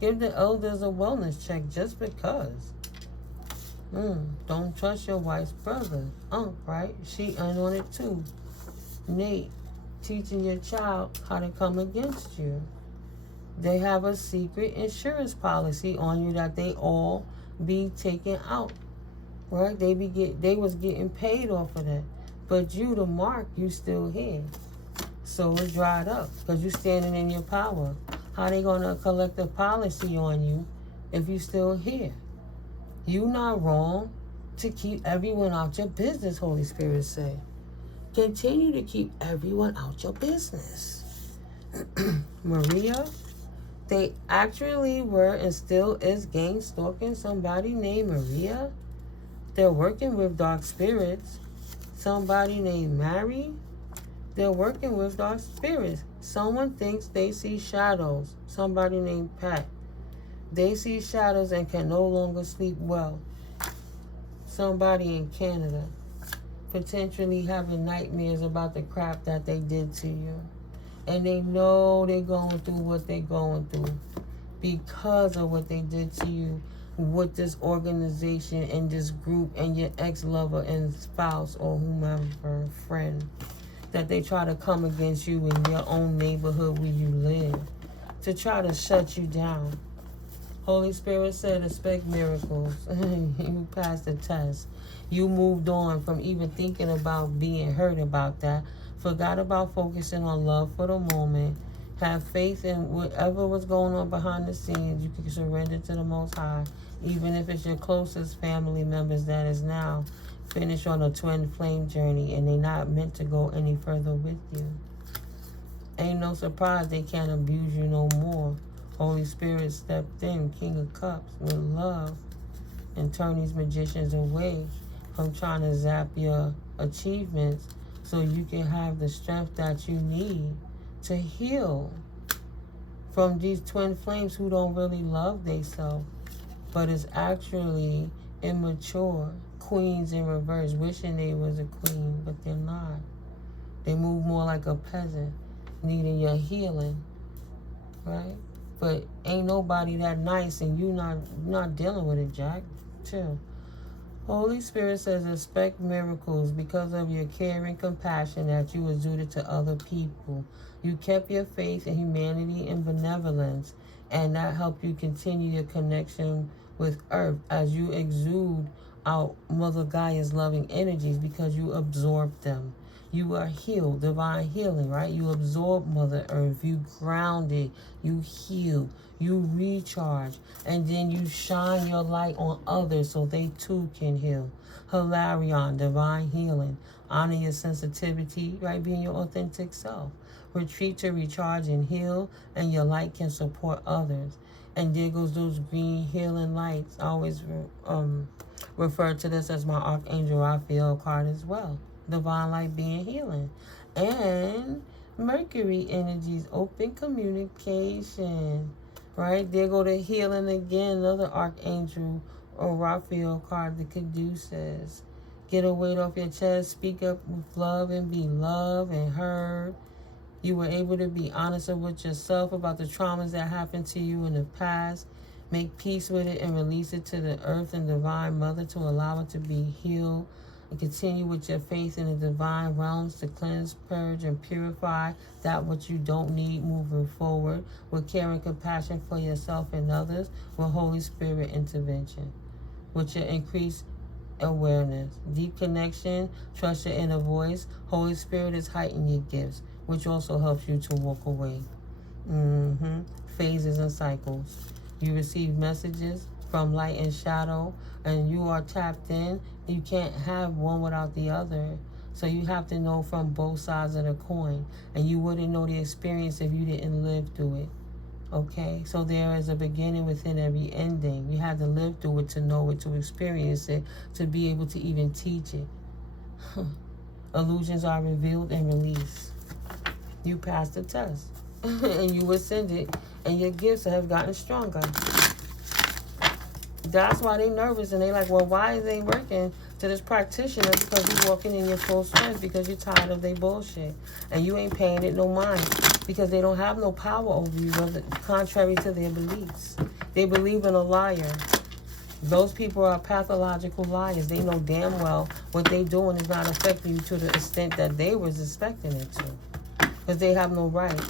Give the elders a wellness check just because. Don't trust your wife's brother. Right? She in on it too. Nate, teaching your child how to come against you. They have a secret insurance policy on you that they all be taken out. Right? They was getting paid off of that. But you, the mark, you still here. So it dried up because you standing in your power. How they gonna collect a policy on you if you still here? You not wrong to keep everyone out your business, Holy Spirit say. Continue to keep everyone out your business. Maria, they actually were and still is gang stalking somebody named Maria. They're working with dark spirits. Somebody named Mary. They're working with dark spirits. Someone thinks they see shadows. Somebody named Pat. They see shadows and can no longer sleep well. Somebody in Canada. Potentially having nightmares about the crap that they did to you. And they know they're going through what they're going through because of what they did to you with this organization and this group and your ex-lover and spouse or whomever, friend, that they try to come against you in your own neighborhood where you live to try to shut you down. Holy Spirit said, expect miracles. You passed the test. You moved on from even thinking about being hurt about that. Forgot about focusing on love for the moment. Have faith in whatever was going on behind the scenes. You can surrender to the Most High. Even if it's your closest family members that is now finished on a twin flame journey and they're not meant to go any further with you. Ain't no surprise they can't abuse you no more. Holy Spirit stepped in, King of Cups, with love and turned these magicians away from trying to zap your achievements so you can have the strength that you need to heal from these twin flames who don't really love themselves, but is actually immature queens in reverse, wishing they was a queen, but they're not. They move more like a peasant, needing your healing, right? But ain't nobody that nice, and you not dealing with it, Jack. Chill. Holy Spirit says, expect miracles because of your care and compassion that you exuded to other people. You kept your faith in humanity and benevolence, and that helped you continue your connection with Earth as you exude out Mother Gaia's loving energies because you absorb them. You are healed, divine healing, right? You absorb Mother Earth, you ground it, you heal, you recharge, and then you shine your light on others so they too can heal. Hilarion, divine healing. Honor your sensitivity, right? Being your authentic self. Retreat to recharge and heal, and your light can support others. And there goes those green healing lights. I always refer to this as my Archangel Raphael card as well. Divine light being healing. And Mercury energies, open communication. Right? There go the healing again. Another Archangel or Raphael card, the Caduceus. Get a weight off your chest. Speak up with love and be loved and heard. You were able to be honest with yourself about the traumas that happened to you in the past. Make peace with it and release it to the earth and divine mother to allow it to be healed. and continue with your faith in the divine realms to cleanse, purge, and purify that which you don't need moving forward with care and compassion for yourself and others with Holy Spirit intervention. With your increased awareness, deep connection, trust your inner voice, Holy Spirit is heightening your gifts, which also helps you to walk away. Phases and cycles. You receive messages from light and shadow, and you are tapped in. You can't have one without the other. So you have to know from both sides of the coin. And you wouldn't know the experience if you didn't live through it. Okay? So there is a beginning within every ending. You had to live through it to know it, to experience it, to be able to even teach it. Illusions are revealed and released. You passed the test. And you ascended, and your gifts have gotten stronger. That's why they nervous, and they like, well, why is they working to this practitioner? Because you're walking in your full strength, because you're tired of their bullshit, and you ain't paying it no mind, because they don't have no power over you, contrary to their beliefs. They believe in a liar. Those people are pathological liars. They know damn well what they doing is not affecting you to the extent that they was expecting it to, because they have no right.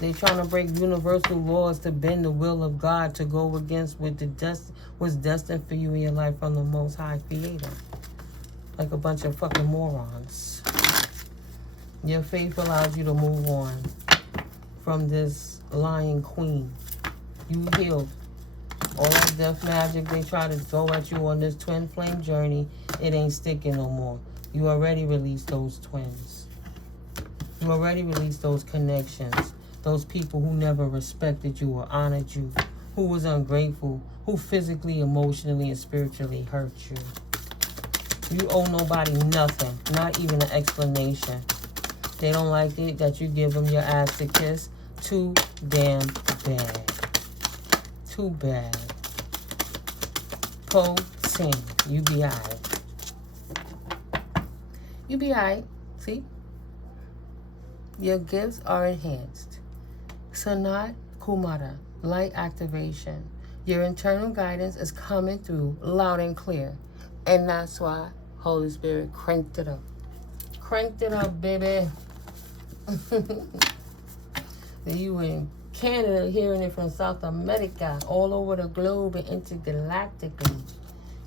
They're trying to break universal laws to bend the will of God to go against what was destined for you in your life from the Most High Creator. Like a bunch of fucking morons. Your faith allows you to move on from this lying queen. You healed. All that death magic they try to throw at you on this twin flame journey, it ain't sticking no more. You already released those twins. You already released those connections. Those people who never respected you or honored you, who was ungrateful, who physically, emotionally, and spiritually hurt you. You owe nobody nothing, not even an explanation. They don't like it that you give them your ass to kiss. Too damn bad. Too bad. Po-ting. You be alright. You be alright. See? Your gifts are enhanced. Sanat Kumara, light activation. Your internal guidance is coming through loud and clear. And that's why Holy Spirit cranked it up. Cranked it up, baby. You in Canada hearing it from South America, all over the globe and intergalactically.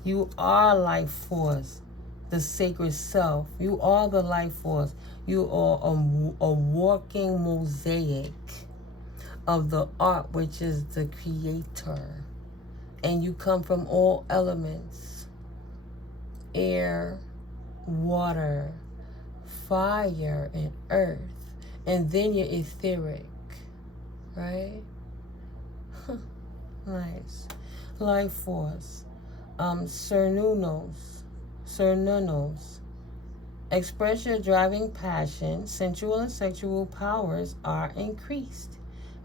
You are life force, the sacred self. You are the life force. You are a walking mosaic of the art, which is the creator. And you come from all elements. Air, water, fire, and earth. And then you're etheric. Right? Nice. Life force. Cernunos. Express your driving passion. Sensual and sexual powers are increased.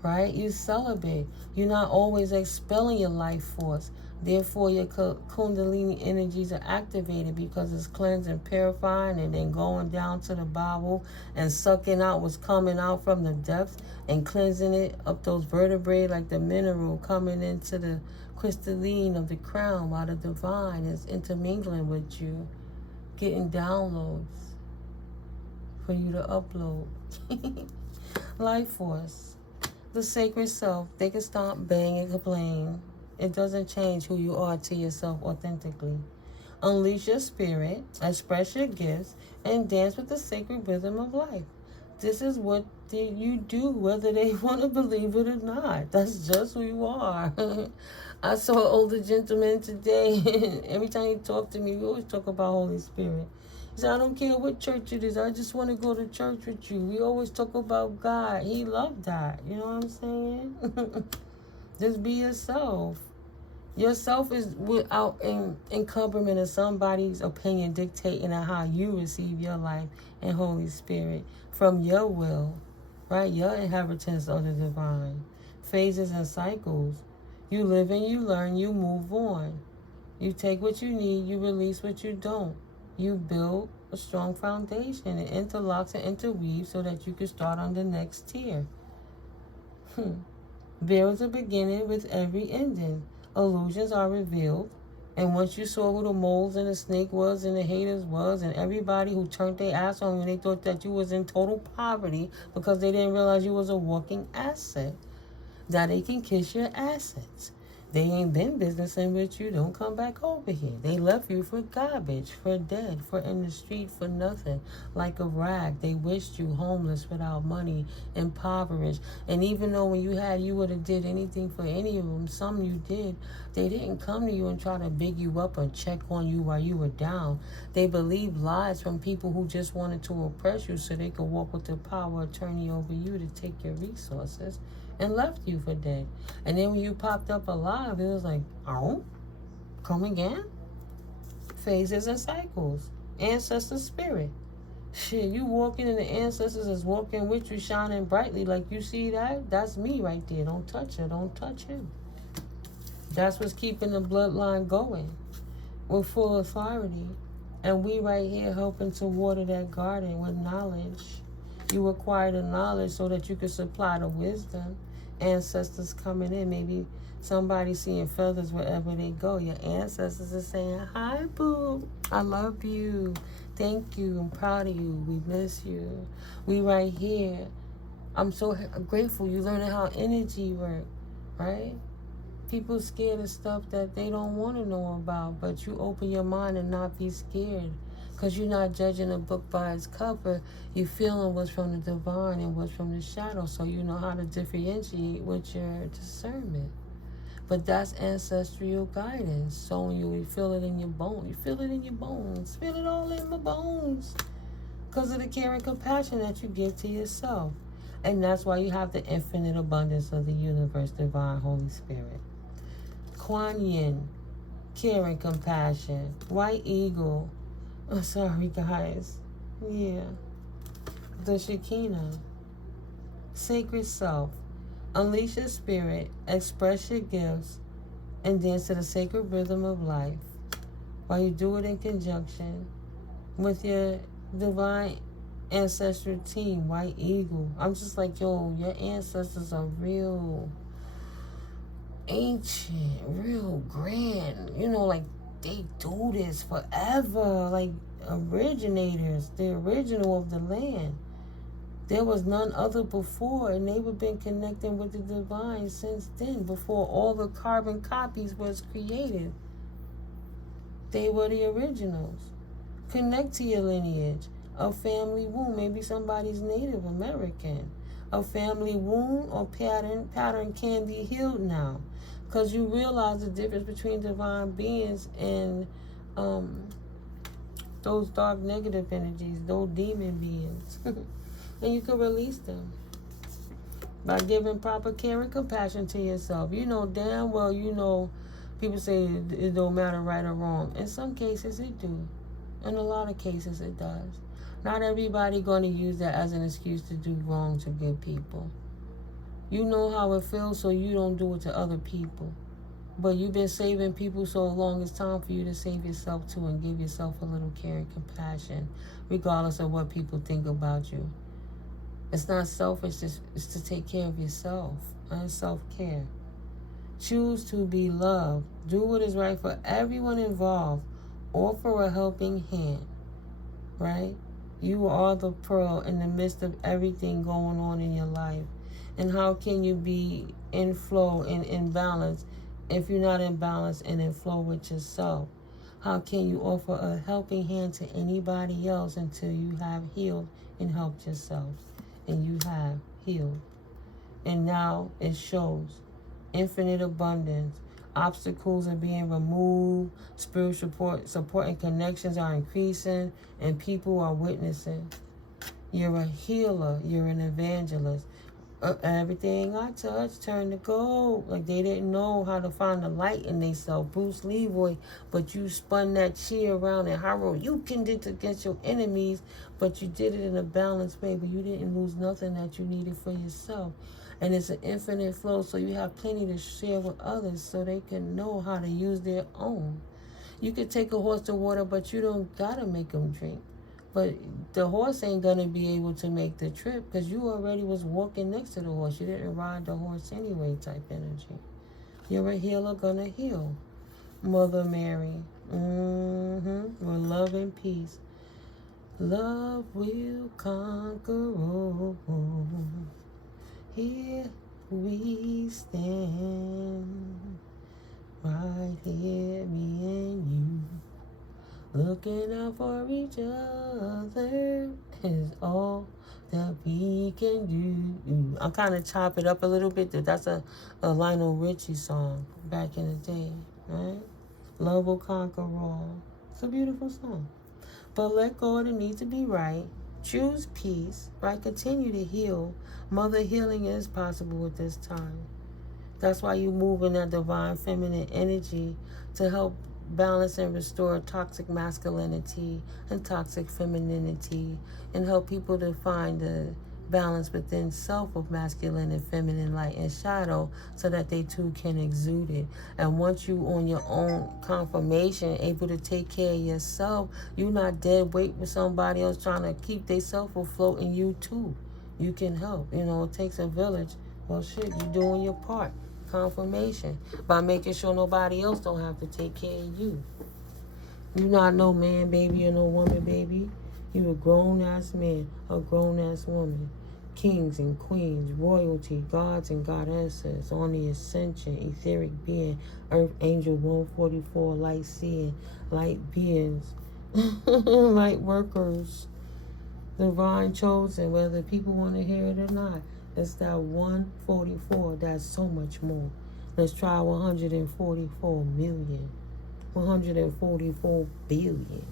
Right? You celibate. You're not always expelling your life force. Therefore, your kundalini energies are activated because it's cleansing, purifying, and then going down to the bowel and sucking out what's coming out from the depths and cleansing it up those vertebrae like the mineral coming into the crystalline of the crown while the divine is intermingling with you, getting downloads for you to upload. Life force. The sacred self. They can stop, bang, and complain. It doesn't change who you are to yourself authentically. Unleash your spirit, express your gifts, and dance with the sacred rhythm of life. This is what you do, whether they want to believe it or not. That's just who you are. I saw an older gentleman today, and every time he talked to me, we always talk about Holy Spirit. He said, I don't care what church it is. I just want to go to church with you. We always talk about God. He loved that. You know what I'm saying? Just be yourself. Yourself is without encumberment of somebody's opinion dictating on how you receive your life and Holy Spirit from your will, right? Your inheritance of the divine. Phases and cycles. You live and you learn, you move on. You take what you need, you release what you don't. You build a strong foundation. It interlocks and interweaves so that you can start on the next tier. There is a beginning with every ending. Illusions are revealed And once you saw who the moles and the snake was and the haters was and everybody who turned their ass on you and they thought that you was in total poverty because they didn't realize you was a walking asset, that they can kiss your assets. They ain't been businessing with you. Don't come back over here. They left you for garbage, for dead, for in the street, for nothing. Like a rag. They wished you homeless, without money, impoverished. And even though when you would have did anything for any of them, some you did, they didn't come to you and try to big you up or check on you while you were down. They believed lies from people who just wanted to oppress you so they could walk with the power of attorney over you to take your resources, and left you for dead. And then when you popped up alive, it was like, oh, come again? Phases and cycles. Ancestor spirit. Shit, you walking and the ancestors is walking with you, shining brightly. Like, you see that? That's me right there. Don't touch her. Don't touch him. That's what's keeping the bloodline going with full authority. And we right here helping to water that garden with knowledge. You acquire the knowledge so that you can supply the wisdom. Ancestors coming in, maybe somebody seeing feathers wherever they go. Your ancestors are saying, hi, boo, I love you, thank you, I'm proud of you, we miss you, we right here. I'm so grateful you learning how energy works, right? People scared of stuff that they don't want to know about, but you open your mind and not be scared. Because you're not judging a book by its cover. You're feeling what's from the divine and what's from the shadow. So you know how to differentiate with your discernment. But that's ancestral guidance. So when you feel it in your bones, you feel it in your bones. Feel it all in my bones. Because of the care and compassion that you give to yourself. And that's why you have the infinite abundance of the universe, divine Holy Spirit. Kuan Yin, care and compassion. White eagle. Oh, sorry, guys. Yeah. The Shekinah. Sacred self. Unleash your spirit. Express your gifts. And dance to the sacred rhythm of life. While you do it in conjunction with your divine ancestral team, White Eagle. I'm just like, yo, your ancestors are real ancient, real grand. You know, like, they do this forever, like originators, the original of the land. There was none other before, and they've been connecting with the divine since then, before all the carbon copies was created. They were the originals. Connect to your lineage. A family wound, maybe somebody's Native American. A family wound or pattern can be healed now. Because you realize the difference between divine beings and those dark negative energies, those demon beings. And you can release them by giving proper care and compassion to yourself. You know damn well, you know, people say it don't matter right or wrong. In some cases it do. In a lot of cases it does. Not everybody going to use that as an excuse to do wrong to good people. You know how it feels, so you don't do it to other people. But you've been saving people so long, it's time for you to save yourself too and give yourself a little care and compassion, regardless of what people think about you. It's not selfish, it's to take care of yourself and self-care. Choose to be loved. Do what is right for everyone involved. Offer a helping hand, right? You are the pearl in the midst of everything going on in your life. And how can you be in flow and in balance if you're not in balance and in flow with yourself? How can you offer a helping hand to anybody else until you have healed and helped yourself? And you have healed. And now it shows infinite abundance. Obstacles are being removed. Spiritual support and connections are increasing. And people are witnessing. You're a healer. You're an evangelist. Everything I touch turned to gold. Like they didn't know how to find the light in themselves. Bruce Leroy, but you spun that chi around and how you can do it against your enemies, but you did it in a balanced way, but you didn't lose nothing that you needed for yourself. And it's an infinite flow, so you have plenty to share with others so they can know how to use their own. You could take a horse to water, but you don't gotta make them drink. But the horse ain't going to be able to make the trip because you already was walking next to the horse. You didn't ride the horse anyway type energy. You're a healer going to heal. Mother Mary. With love and peace. Love will conquer all. Here we stand. Right here, me and you. Looking out for each other is all that we can do. I'm kind of chop it up a little bit. That's a Lionel Richie song back in the day, right? Love will conquer all. It's a beautiful song. But let go of the need to be right. Choose peace, right? Continue to heal. Mother healing is possible at this time. That's why you move in that divine feminine energy to help balance and restore toxic masculinity and toxic femininity, and help people to find the balance within self of masculine and feminine light and shadow, so that they too can exude it. And once you on your own confirmation, able to take care of yourself, you're not dead weight with somebody else trying to keep themselves afloat, and you too. You can help. It takes a village. Well, shit, you're doing your part. Confirmation by making sure nobody else don't have to take care of you. You not no man baby or no woman baby. You a grown ass man, a grown ass woman. Kings and queens, royalty, gods and goddesses on the ascension, etheric being, earth angel 144, light seeing, light beings, light workers, divine chosen, whether people want to hear it or not. It's that 144. That's so much more. Let's try 144 million. 144 billion.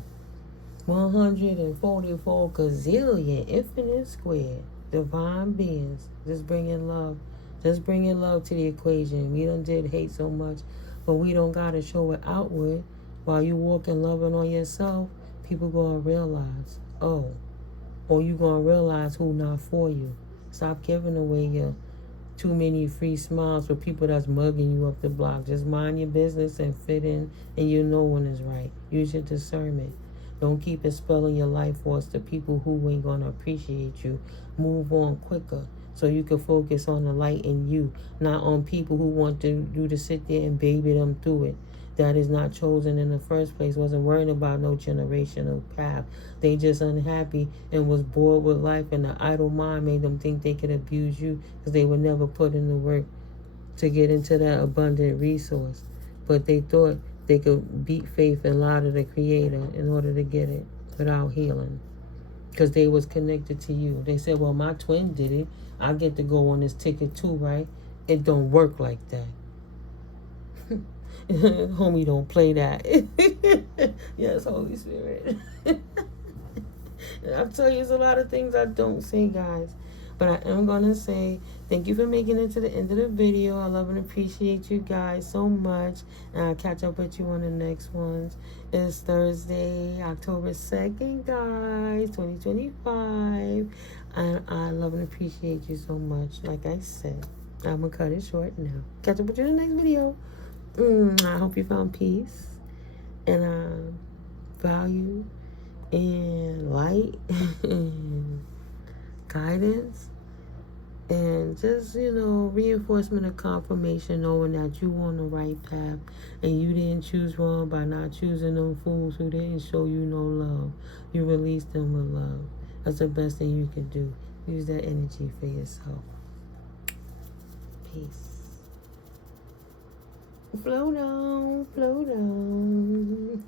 144 gazillion. Infinite square. Divine beings. Just bringing love. Just bringing love to the equation. We done did hate so much, but we don't got to show it outward. While you walking loving on yourself, people going to realize, oh, or you going to realize who not for you. Stop giving away your too many free smiles for people that's mugging you up the block. Just mind your business and fit in, and you know when it's right. Use your discernment. Don't keep expelling your life force to people who ain't going to appreciate you. Move on quicker so you can focus on the light in you, not on people who want you to sit there and baby them through it. That is not chosen in the first place, wasn't worried about no generational path. They just unhappy and was bored with life, and the idle mind made them think they could abuse you because they would never put in the work to get into that abundant resource. But they thought they could beat faith and lie to the Creator in order to get it without healing, because they was connected to you. They said, well, my twin did it. I get to go on this ticket too, right? It don't work like that. Homie, don't play that. Yes, Holy Spirit. I'll tell you, there's a lot of things I don't say, guys. But I am going to say thank you for making it to the end of the video. I love and appreciate you guys so much. And I'll catch up with you on the next ones. It's Thursday, October 2nd, guys, 2025. And I love and appreciate you so much. Like I said, I'm going to cut it short now. Catch up with you in the next video. I hope you found peace and value and light and guidance, and just reinforcement of confirmation, knowing that you on the right path and you didn't choose wrong by not choosing them fools who didn't show you no love. You released them with love. That's the best thing you can do. Use that energy for yourself. Peace. Float on, float on.